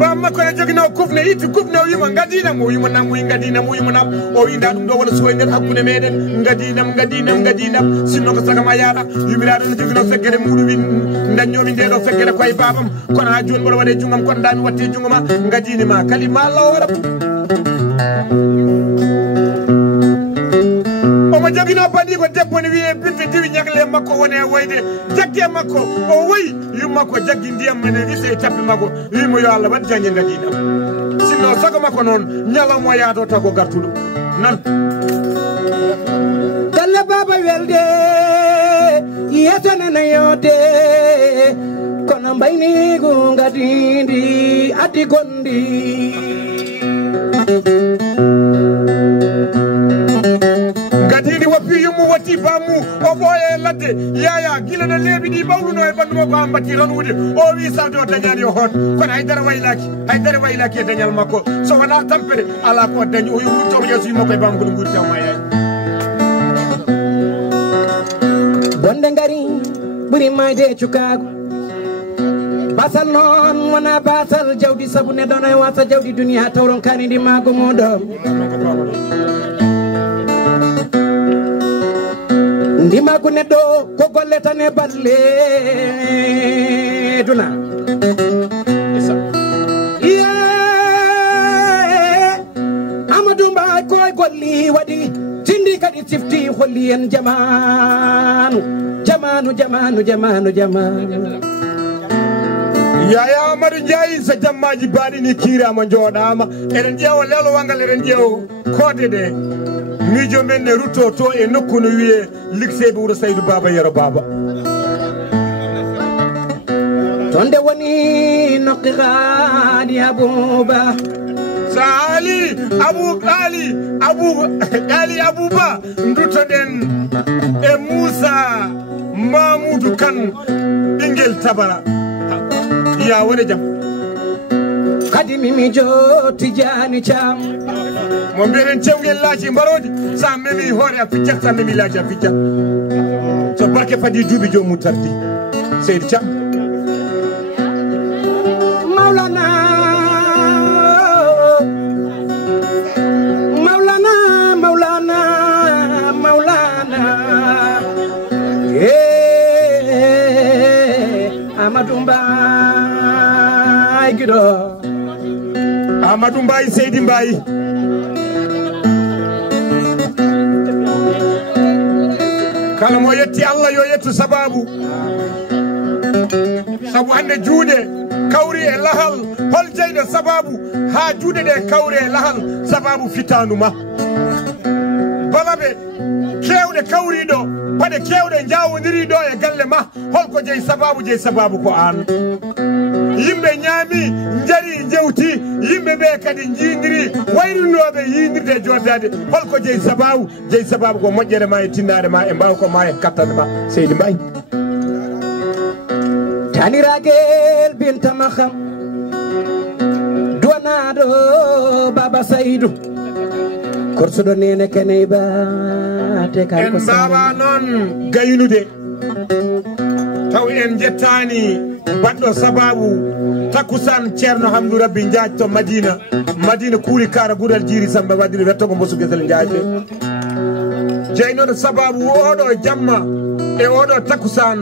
bamma kono jogino kufne itti kufne o wima gadinam o wima nam o wi gadinam o wima nam o wi nda ɗum ɗo wona suwa nder hakkude meɗen gadinam sinno ko sagama yaɗa yumiraɗo no jogino feggere muɗum wi dañomi nde ɗo feggere koye babam kono ha joni mboɗo waɗe junggam kono dami watte jungo ma gadini ma kali ma Allah o waɗa omo jogino bandi ko debbo ne wiye Binta diwi ñagle makko woni e woyde jagge makko o woyi yummakko jaggi ndiyam mene wise e tappi makko wimo yo Allah waɗ jañe gadinam sinno sago makko noon ñalawmo yaato taw gartuɗo non galle baba welde yetanana yode kono mbaynigu gadindi addi gondi gadidi woppi yummu watti fammu o ɓooye ladde yaya gila no leeɓi ɗi ɓawluno e ɓandumo ko an batti ranwude o wi sawde o dañani o hoon kono haydara waylaki e dañal makko so wona tampere ala ko dañi o yumurtomo yeeso yummakko e bamko no guuri tawma yayi bonde ngari ɓuuri mayde e cukago basal noon wona basal jawdi saabu neɗɗo no e wasa jawdi duniya tawron kani ndi maago muɗum ndimago neɗɗo ko golle tan e balle duna iye Amadou Mbaye koye golli waɗi tindi kadi sifti holli en jamanu yaya Amadou Ndiaye so jammaji baɗini kiirama jooɗama eɗen ƴeewa lelowal ngal eɗen ƴeewa koode ɗe miijo men ne rutto to e nokku no wiye ligsebe wuuro Saydou Baba Yero Baba tonde woni nokki haali Abouba sa ali Abouba duttoɗen e Moussa Mamoudou Kane ɓinguel Tabara ya woni jam kadi mimijo Tidiani Thiam mo mbiɗen cewgel laaci mbarodi sa memi hoore a piccat sa memi laaci a piccat so barke fadi duuɓi jomum tardi Seydi Thiam Maulana Amadou Mbaye giɗo Amadou Mbaye Seydi Mbaye kala mo yetti Allah yo yettu sababu sabu hande juuɗe kawri e lahal hol jeyɗo sababu ha juuɗe ɗe kawri e lahal sababu fitandu ma balaɓe kewɗe kawriɗo paɗe kewɗe jawodiriɗo e galle ma holko jeyi sababu ko an yimɓe ñaami jari jewti yimɓe ɓe kadi jiidiri wayrunoɓe yidirde jordade holko jeyi sababu ko moƴƴere ma e tinnare ma e mbaw ko ma e kattane ma Seydi Mbaye taniragel Binta Maham duwanaɗo Baba Saydou korsuɗo nene kene bate en mbawa noon gaynude taw en jettani baɗɗo sababu takkusan ceerno Hamdou Rabbi Ndiaye to Madina kuuri kara gural jiiri samba waɗino wettogo mbosu guesel Ndiaye jeyi noon sababu oɗo jamma e oɗo takkusan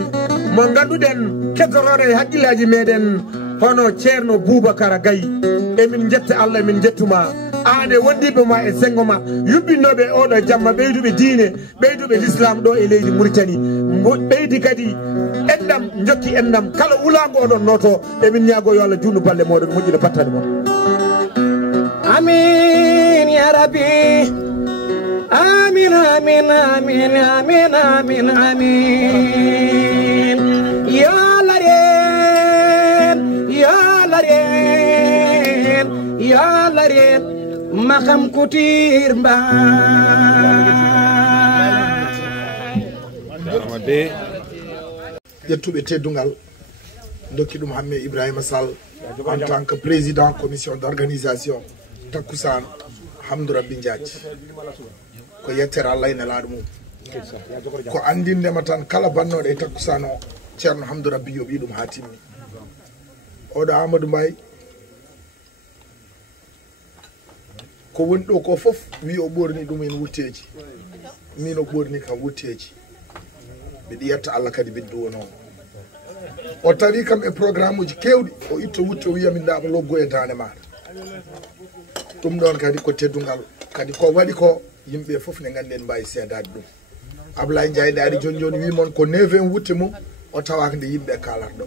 mo ganduɗen keddorore e haqqillaji meɗen hono ceerno Boubacar Gaye emin jetta Allah emin jettuma an e wondiɓe ma e sengo ma yuɓɓinnoɓe oɗo jamma ɓeyduɓe diine ɓeyduɓe l'islam ɗo e leydi Mauritanie ɓeydi kadi enɗam jokki enɗam kala wulago oɗon noto emin ñaago yo Allah junnu balle moɗon moƴƴina battane moon amin ya rabbi amin amin amin amin amin amin ya laren ya laren ya laren makam kutir mba ƴettuɓe teddugal dokki ɗum hamme Ibrahima Sall en tant que président commission d'organisation takkusan Hamdou Rabbi Ndiaye ko yettere Allah ene laaɗo mum ko andindema tan kala bannoɗo e takkusan o ceerno Hamdou Rabbi yoɓi ɗum ha timmi oɗo Amadou Mbaye ko woni ɗo ko foof wi o ɓorni ɗum en wutteji min o ɓorni kam wutteji mbiɗa yetta Allah kadi mbiɗa duwono o tawi kam e programme uji kewɗi o itta wutte o wiya min dama loggo e dande maɗa ɗum ɗon kadi ko teddugal kadi ko waɗi ko yimɓe foof ne gandi en mbawi seedade ɗum Ablaye Ndiaye ɗaari joni joni wimon ko 9 wutte mum o tawaka nde yimɓe kalata ɗo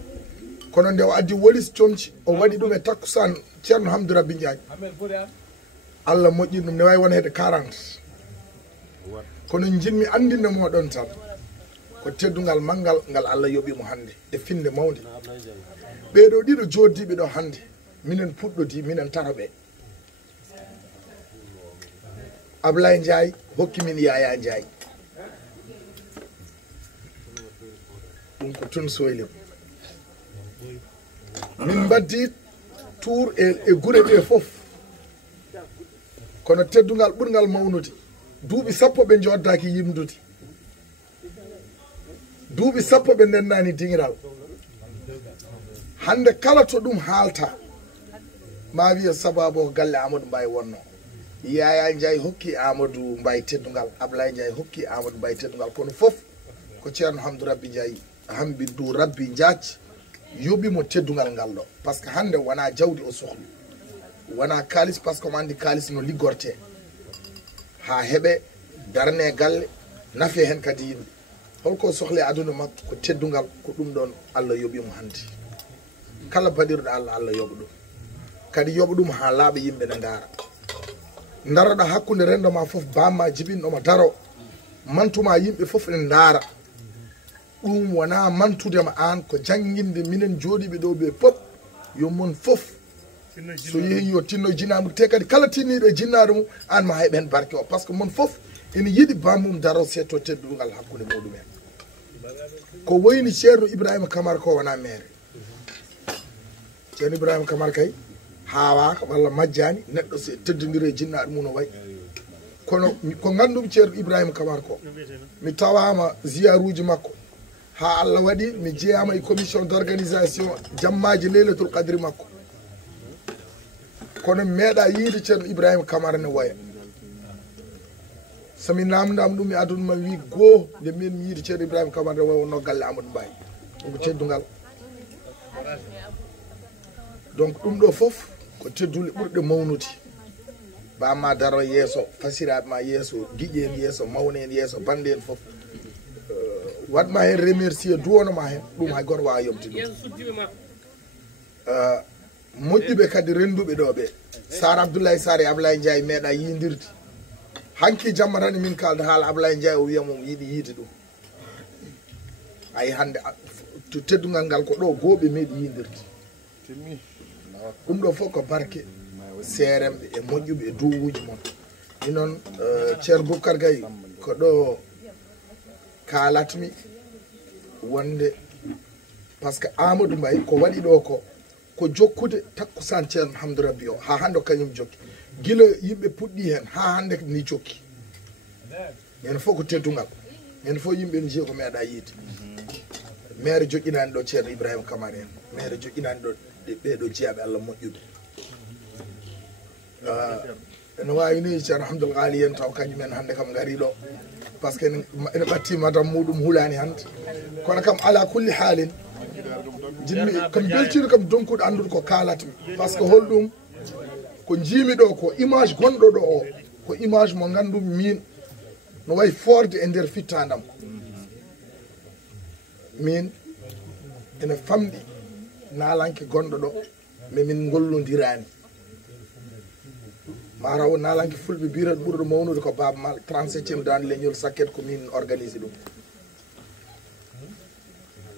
kono nde o addi wolis comci o waɗi ɗum e takkusan ceerno Hamdou Rabbi Ndiaye Allah moƴƴi ɗum ne wawi won hedde 40 kono jinmi andinde moɗon tan ko teddugal manggal ngal Allah yoɓimo hande e finde mawde ɓeɗo ɗiɗo joddiɓe ɗo hande minen puɗɗodi minen tataɓe Ablaye Ndiaye hokki min Yaya Ndiaye ɗum ko tun soylim min baddi tour e gure ɗe foof kono teddugal ɓurgal mawnude duuɓi sappo ɓe joddaki yimdude duuɓi sappo ɓe ndennani dingiral hande kala to ɗum haalta ma wiya sababu ko galle Amadou Mbaye wonno Yaya Ndiaye hokki Amadou Mbaye teddugal Ablaye Ndiaye hokki Amadou Mbaye teddugal kono foof ko ceerno Hamdou Rabbi Ndiaye Hamidou Rabbi Ndiaye yoɓimo teddugal ngal ɗo par ce que hande wona jawdi o sohli wona kalis par ce que omo andi kalis no liggorte ha heeɓe darne galle nafe hen kadi yimɓe holko sohli aduna makko ko teddugal ko ɗum ɗon Allah yoɓimo hande kala baɗirɗo Allah Allah yoɓa ɗum kadi yoɓa ɗum ha laaɓa yimɓe ne daara daroɗa hakkude rendo ma foof bamma jibinɗoma daro mantuma yimɓe foof ne daara ɗum wona mantudema an ko jangguinde minen jooɗiɓe ɗo ɓe pop yo mon foof so yeehi yo tinno jinnaɗum te kadi kala tinniɗo e jinnade mum an ma heeɓ hen barke o par ce que mon foof ene yiiɗi bammum daro setto teddungal hakkude muɗumen ko woyni ceerno Ibrahima Camara ko wona maire ceerno Ibrahima Camara kay hawaka walla majjani neɗɗo so teddodiri e jinnaɗo mum no wayi kono ko gandumi ceerno Ibrahima Camara ko mi tawama ziyaruji makko ha Allah waɗi mi jeeyama e commission d'organisation jammaji Leylatul Qadri makko kono meeɗa yiide ceerno Ibrahima Camara ne waya somi namdama ɗum e aduna ma wi goho nde min mi yiide ceerno Ibrahima Camara ne waya wonno galle Amadou Mbaye ɗum ko teddugal donc ɗum ɗo foof ko teddule ɓurɗe mawnude bamma daro yeeso fasiraɓe ma yeeso guiƴe en yeeso mawne en yeeso bande en foof watma hen remercier duwonoma hen ɗum hay goto wawa yobde ɗum moƴƴuɓe kadi renduɓe ɗo ɓe Sar Abdoulaye Sar e Ablaye Ndiaye meeɗa yidirde hanki jamma tan min kalda haala Ablaye Ndiaye o wiya mom yiiɗi yiide ɗum ayi hande to teddugal ngal ko ɗo gooɓe meeɗi yidirde ɗum ɗo fof ko barke seremɓe e moƴƴuɓe e duwuji moon ni noon ceerno Boubacar Gaye ko ɗo kalatmi wonde par ce que Amadou Mbaye ko waɗi ɗo ko jokkude takkusan ceerno Hamdou Rabbi o ha hande o kañum jokki guila yimɓe puɗɗi hen ha hande ni jokki ñande fof ko teddugal ñande fof yimɓe ne jeeyi ko meeɗa yiide maire joƴƴinani ɗo ceerno Ibrahima Camara en maire joƴinani ɗo ɓeɗo jeeyaɓe Allah moƴƴude ene wawi ni ceerno Hamdoul Ghali en taw kañumen hannde kam gari ɗo par ce que ene ɓatti madam muɗum hulani hannde kono kam ala kulli haalin jinmi kam beltiɗo kam donkuɗo andude ko kalatmi par ce que holɗum ko jiimi ɗo ko image gonɗo ɗo o ko image mo gandumi min no wayi forde e nder fittandam min ene famɗi nalanke gonɗo ɗo mais min gollodirani maraw nalanke fulɓe birat ɓurɗo mawnude ko Baba Mal 37e dande leñol sakket ko min organise ɗum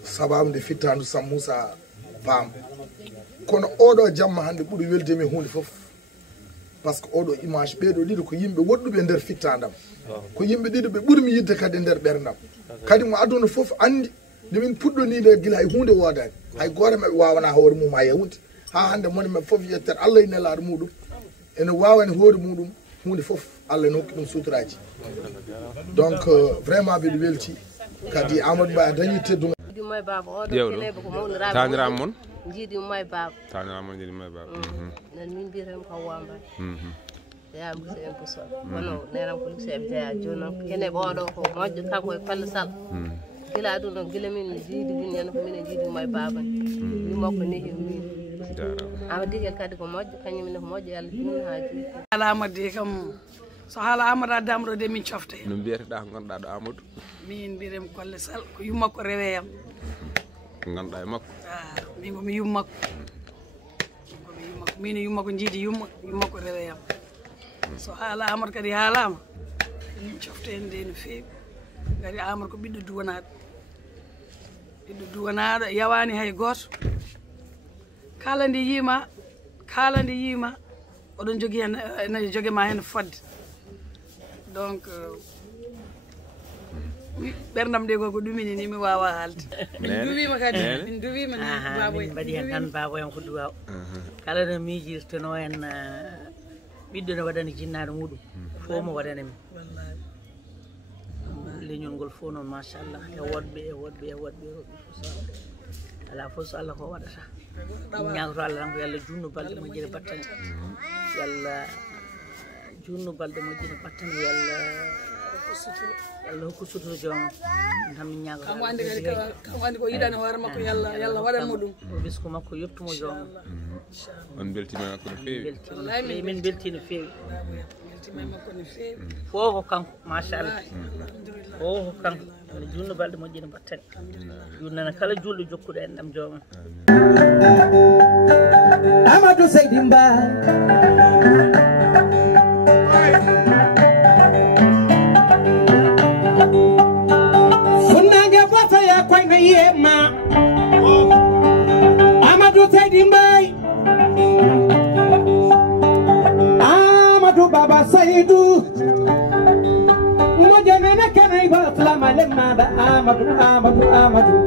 sababu nde fittandu Sam Moussa Pam kono oɗo jamma hande ɓuuri weldemi hunde foof par ce que oɗo image ɓeɗo ɗiɗo ko yimɓe woɗɗuɓe e nder fittandam ko yimɓe ɗiɗo ɓe ɓuurimi yidde kadi e nder ɓerdam kadi mo aduna foof andi nde min puɗɗonide guila hay hunde wodani hay goto maɓe wawana hoore mum ha yawde ha hande moni maɓe foof yettere Allah e nelaɗo muɗum ene wawani hoore muɗum hunde foof Allah ne hokki ɗum suturaji donc vraiment mbiɗo welti kadi Amadou Ba dañi tedduga may baba o do kelebe ko mawniraɓe taniram mon jiiɗi may baba taniram mon jiiɗi may baba nan min mbiyatami ko wamba ya musa en puso wono nenam ko luseɓe jeeya joni noon kene ɓoɗo ko moƴƴo kanko e Palla Sall gila aduna gila min jiidi min nen ko minen jiidi may baba ni makko nehi min ama digel kadi ko moƴƴo kañumne ko moƴƴo yalla ɗum ha jiidi ala amadou kam so haala Amadou Damro de min cofte no mbiyataɗa ko ganduɗa ɗo Amadou min mbiyatemi Kolle Sall ko yummakko reweyam ko ganduɗa e makko min komi yummakko min yummakko jiidi yummakko reweyam so haala Amadou kadi haalama min cofte en de no feewi gari Amadou ko ɓiɗɗo duwanaɗo yawani hay goto kala nde yima oɗon jogui hen ene joguema hen fodde donc ɓerdam de ko ɗumini ni mi wawa haalde min duwima kadi min duwima min mbaɗi hen tan baboyam ko duwaw kala no miijirtono en ɓiɗɗo ne waɗani jinnaɗo muɗum fo mo waɗana min leñol ngol fof noon machallah e woɗɓe ala fof so Allah ko waɗata min ñagoto Allah tan ko yallah junno balɗe moƴƴere battane yallah junno balɗe moƴƴere battane yallah hokku sutoro joomum tan min ñagoto kam andi ko yiɗani hoore makko yallah waɗanmo ɗum o bisko makko yettumo joomum on beltima makko no feewi min belti no feewi fof ko kanko machallah fof ko kanko ene junno balɗe moƴƴere battane junnana kala julɗo jokkuɗo en ɗam joomum Amadou Seydi Mba funnange bota ya koyno yema Amadou Seydi Mbaye Amadou Baba Seydou mojanene kanay ba flamale mada Amadou